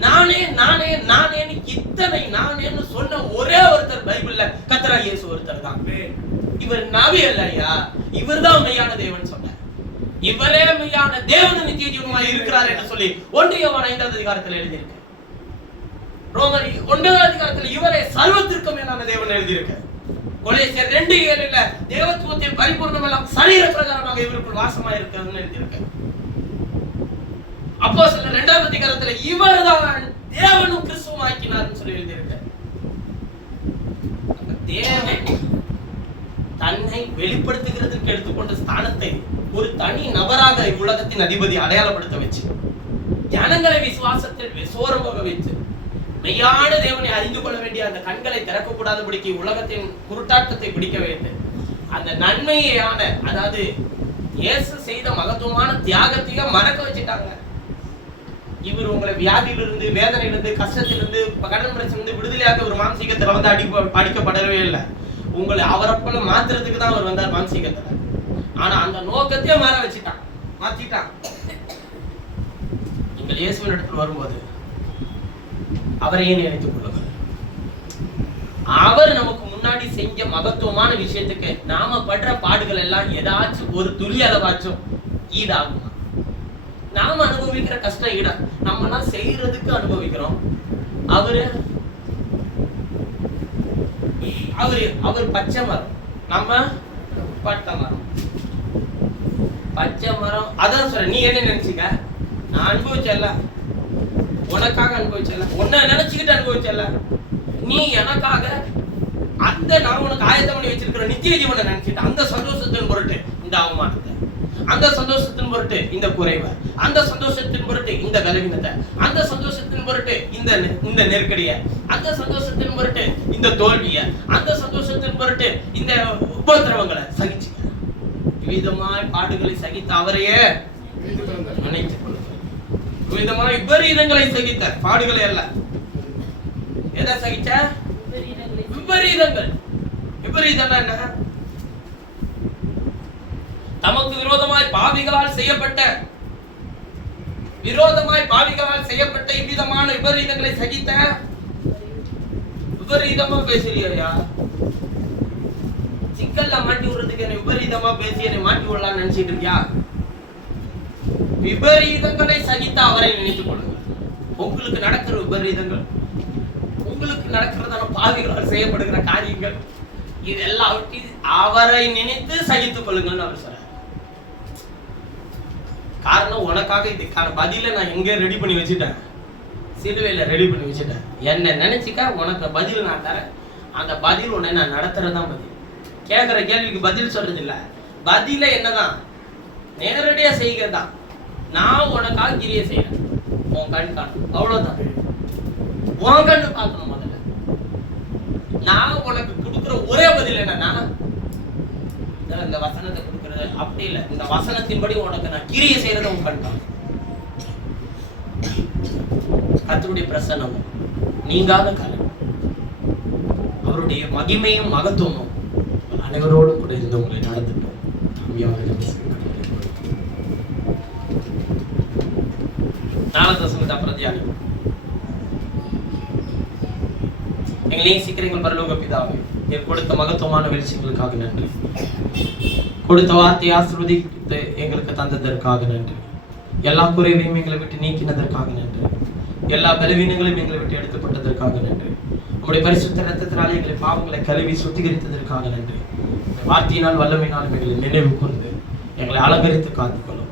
நானே நானே நானேன்னு இத்தனை நானேன்னு சொன்ன ஒரே ஒருத்தர் பைபிள்ல கர்த்தராகிய இயேசு ஒருத்தர் தான். இவர் நபி அல்லையா? இவர் தான் மெய்யான தேவன் சொன்னார். இவரே மெய்யான தேவன் நித்திய ஜீவனுமாய் இருக்கிறார் என்று சொல்லி 1 யோவான் 5வது அதிகாரத்தில் எழுதியிருக்கு. ரோமர் 1வது அதிகாரத்தில் இவரே சர்வத்திற்கும் மேலான தேவன் எழுதியிருக்கு. கொலோசியர் 2:7 தேவத்துவத்தின் பரிபூர்ணம் எல்லாம் சரீர பிரகாரமாக இவருக்குள் வாசமா இருக்கிறதுன்னு எழுதியிருக்கு. அப்போஸ்தலர் 2வது அதிகாரத்துல இவர்தான் தேவனும் கிறிஸ்துவும் ஆக்கினார்னு சொல்லி எழுதியிருக்கு. தேவன் தன்னை வெளிப்படுத்துகிறதுக்கு எடுத்துக்கொண்ட ஸ்தானத்தை ஒரு தனி நபராக உலகத்தின் அதிபதி அடையாளப்படுத்த வச்சு, ஜனங்களை விசுவாசத்தில் சோரம் போக வைத்து, மெய்யான தேவனை அறிந்து கொள்ள வேண்டிய அந்த கண்களை திறக்கக்கூடாதபடிக்கு உலகத்தின் குருட்டாட்டத்தை பிடிக்க வைத்து, அந்த நன்மையான அதாவது இயேசு செய்த மகத்துவமான தியாகத்தையும் மறக்க வச்சுட்டாங்க. இவர் உங்களை வியாதியிலிருந்து, வேதனையிலிருந்து, கஷ்டத்திலிருந்து, கடன் பிரச்சனை விடுதலையாக ஒரு மாம்சீகத்துல வந்து அடிக்கப்படவே இல்லை. உங்களை அவரப்பல மாத்துறதுக்கு தான் அவர் வந்தார் மாம்சீகத்துல. ஆனா அந்த நோக்கத்தையே மாத்திட்டான். நீங்கள் இயேசுவின் இடத்துல வரும்போது அவரையே நினைத்துக் கொள்ளுங்கள். அவர் நமக்கு முன்னாடி செஞ்ச மகத்துவமான விஷயத்துக்கு நாம படுற பாடுகள் எல்லாம் ஏதாச்சும் ஒரு துளி அளவாச்சும் ஈடாகுமா? நாம அனுபவிக்கிற கஷ்டம் ஈடா? நம்ம எல்லாம் செய்யறதுக்கு அனுபவிக்கிறோம். அவர் பச்சை மரம், நம்ம பட்டை மரம். பச்சை மரம் அதான் சொல்ற. நீ என்ன நினைச்சுக்க? நான் அனுபவிச்சல, உனக்காக அனுபவிச்சல, உன்னை நினைச்சுக்கிட்டு அனுபவிச்சல. நீ எனக்காக அந்த நான் உனக்கு ஆயத்தம் பண்ணி வச்சிருக்கிற நித்திய ஜீவனை நினைச்சிட்டு அந்த சந்தோஷத்தின் பொருட்டு இந்த அவமானத்தை, அந்த சந்தோஷத்தின் பொருட்டு இந்த குறைவை, அந்த சந்தோஷத்தின் பொருட்டு இந்த பலவீனத்தை, அந்த சந்தோஷத்தின் பொருட்டு இந்த நெருக்கடியை, அந்த சந்தோஷத்தின் பொருட்டு இந்த தோல்வியை, அந்த சந்தோஷத்தின் பொருட்டு இந்த உபத்திரவங்களை சகிச்சு விதமாய் பாடுகளை சகித்த அவரையே நினைத்துக் கொள்ளுங்கள். விதமாய் விபரீதங்களை சகித்த பாடுகளை அல்ல. எதை சகிச்ச? விபரீதங்கள். விபரீதம் என்ன? தமக்கு விரோதமாய் பாவிகளால் செய்யப்பட்ட விரோதமாய் பாவிகளால் செய்யப்பட்ட இவ்விதமான விபரீதங்களை சகித்த விபரீதமா பேசுறியா? சிக்கல்ல மாட்டி விடுறதுக்கு என்ன விபரீதமா பேசி என்னை மாட்டி விடலாம்னு நினைச்சிட்டு இருக்கியா? விபரீதங்களை சகித்த அவரை நினைத்துக் கொள்ளுங்கள். உங்களுக்கு நடக்கிற விபரீதங்கள், உங்களுக்கு நடக்கிறதான பாவிகளால் செய்யப்படுகிற காரியங்கள், இதெல்லாம் அவரை நினைத்து சகித்துக் கொள்ளுங்கள் அவர் சொல்றார். காரணம், உனக்காக இதுக்கான பதில நான் எங்க ரெடி பண்ணி வச்சுட்டேன், சிலுவையில ரெடி பண்ணி வச்சுட்டேன். என்ன நினைச்சுக்க, உனக்கு பதில் நான் தரேன். அந்த பதில் உன்னை நான் நடத்துறதுதான் பதில். கேட்கிற கேள்விக்கு பதில் சொல்றது இல்ல, பதில என்னதான் நேரடியா செய்கிறதான். நான் உனக்காக கிரியை செய்யறேன், உன் கண் காணும், அவ்வளவுதான். உன் கண்ணு பார்க்கணும். முதல்ல நான் உனக்கு கொடுக்குற ஒரே பதில் என்னன்னா, இந்த வசனத்தை கொடுக்கறது அப்படி இல்லை, இந்த வசனத்தின்படி உனக்கு நான் கிரியை செய்யறத உன் கண் காணும். கர்த்தருடைய பிரசன்னமும் நீங்காத காலம், அவருடைய மகிமையும் மகத்துவமும் அனைவரோடு கூட இருந்து உங்களை நடந்துட்டோம். நாலாவது வசனத்தை அப்புறம் தியானிப்போம். எங்களையும் சீக்கிரங்கள் பரலோக பிதாவே, நீர் கொடுத்த மகத்துவமான வெளிச்சங்களுக்காக நன்றி. கொடுத்த வார்த்தையை ஆசீர்வதித்து எங்களுக்கு தந்ததற்காக நன்றி. எல்லா குறைவையும் எங்களை விட்டு நீக்கினதற்காக நன்றி. எல்லா பலவீனங்களையும் எங்களை விட்டு எடுக்கப்பட்டதற்காக நன்றி. உங்களுடைய பரிசுத்த ரத்தத்தினாலே எங்களை பாவங்களை கழுவி சுத்திகரித்ததற்காக நன்றி. வார்த்தையினால் வல்லமையினால் எங்களை நினைவு கூர்ந்து எங்களை அலங்கரித்து காத்துக்கொள்ளும்.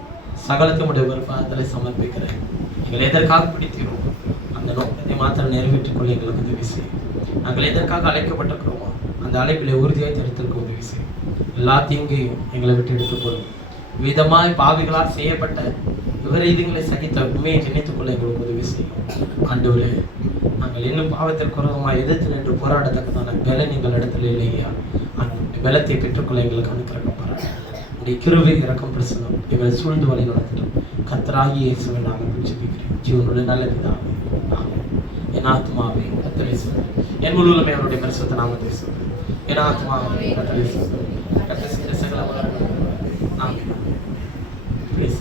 சகலத்தமுடைய விருப்பங்களை சமர்ப்பிக்கிறேன். எங்களை எதற்காக பிடிக்கிறோம் அந்த நோக்கத்தை மாத்திரம் நிறைவேற்றிக் கொள்ள எங்களுக்கு உதவி செய்யும். நாங்கள் எதற்காக அழைக்கப்பட்டிருக்கிறோமோ அந்த அழைப்பிலே உறுதியாய் தடுத்திருக்க உதவி செய்யும். எல்லா தீங்கையும் எங்களை விட்டு எடுத்துக்கொள்ளும். விதமாய் பாவிகளால் செய்யப்பட்ட விபரீதங்களை சகித்த உண்மையை நினைத்துக் கொள்ள எங்களுக்கு உதவி செய்யும். ஆண்டவரே, நாங்கள் இன்னும் பாவத்திற்கு விரோதமாக எதிர்த்து நின்று போராடத்தக்கதான பலன் எங்கள் இடத்துல இல்லையா? அந்த பலத்தை பெற்றுக்கொள்ள எங்களுக்கு அனுக்கிரகப்படுறேன். உடைய கிருபை இரக்கம் பிரசனம் எங்களை சூழ்ந்து வழி நடத்திடும். கர்த்தராகிய இயேசுவை நாங்கள் ஜெபிக்கிறோம். ஜீவனுடைய நல்ல பிதாவே, என் ஆத்மாவே கர்த்தரை சொல்லு, என் முழுவதுமே அவருடைய பரிசுத்த நாமத்தை சொல்லு. என் ஆத்மாவே கர்த்தரை சொல்லு, கர்த்தர் செய்த சகல உலகம் ஆமென்.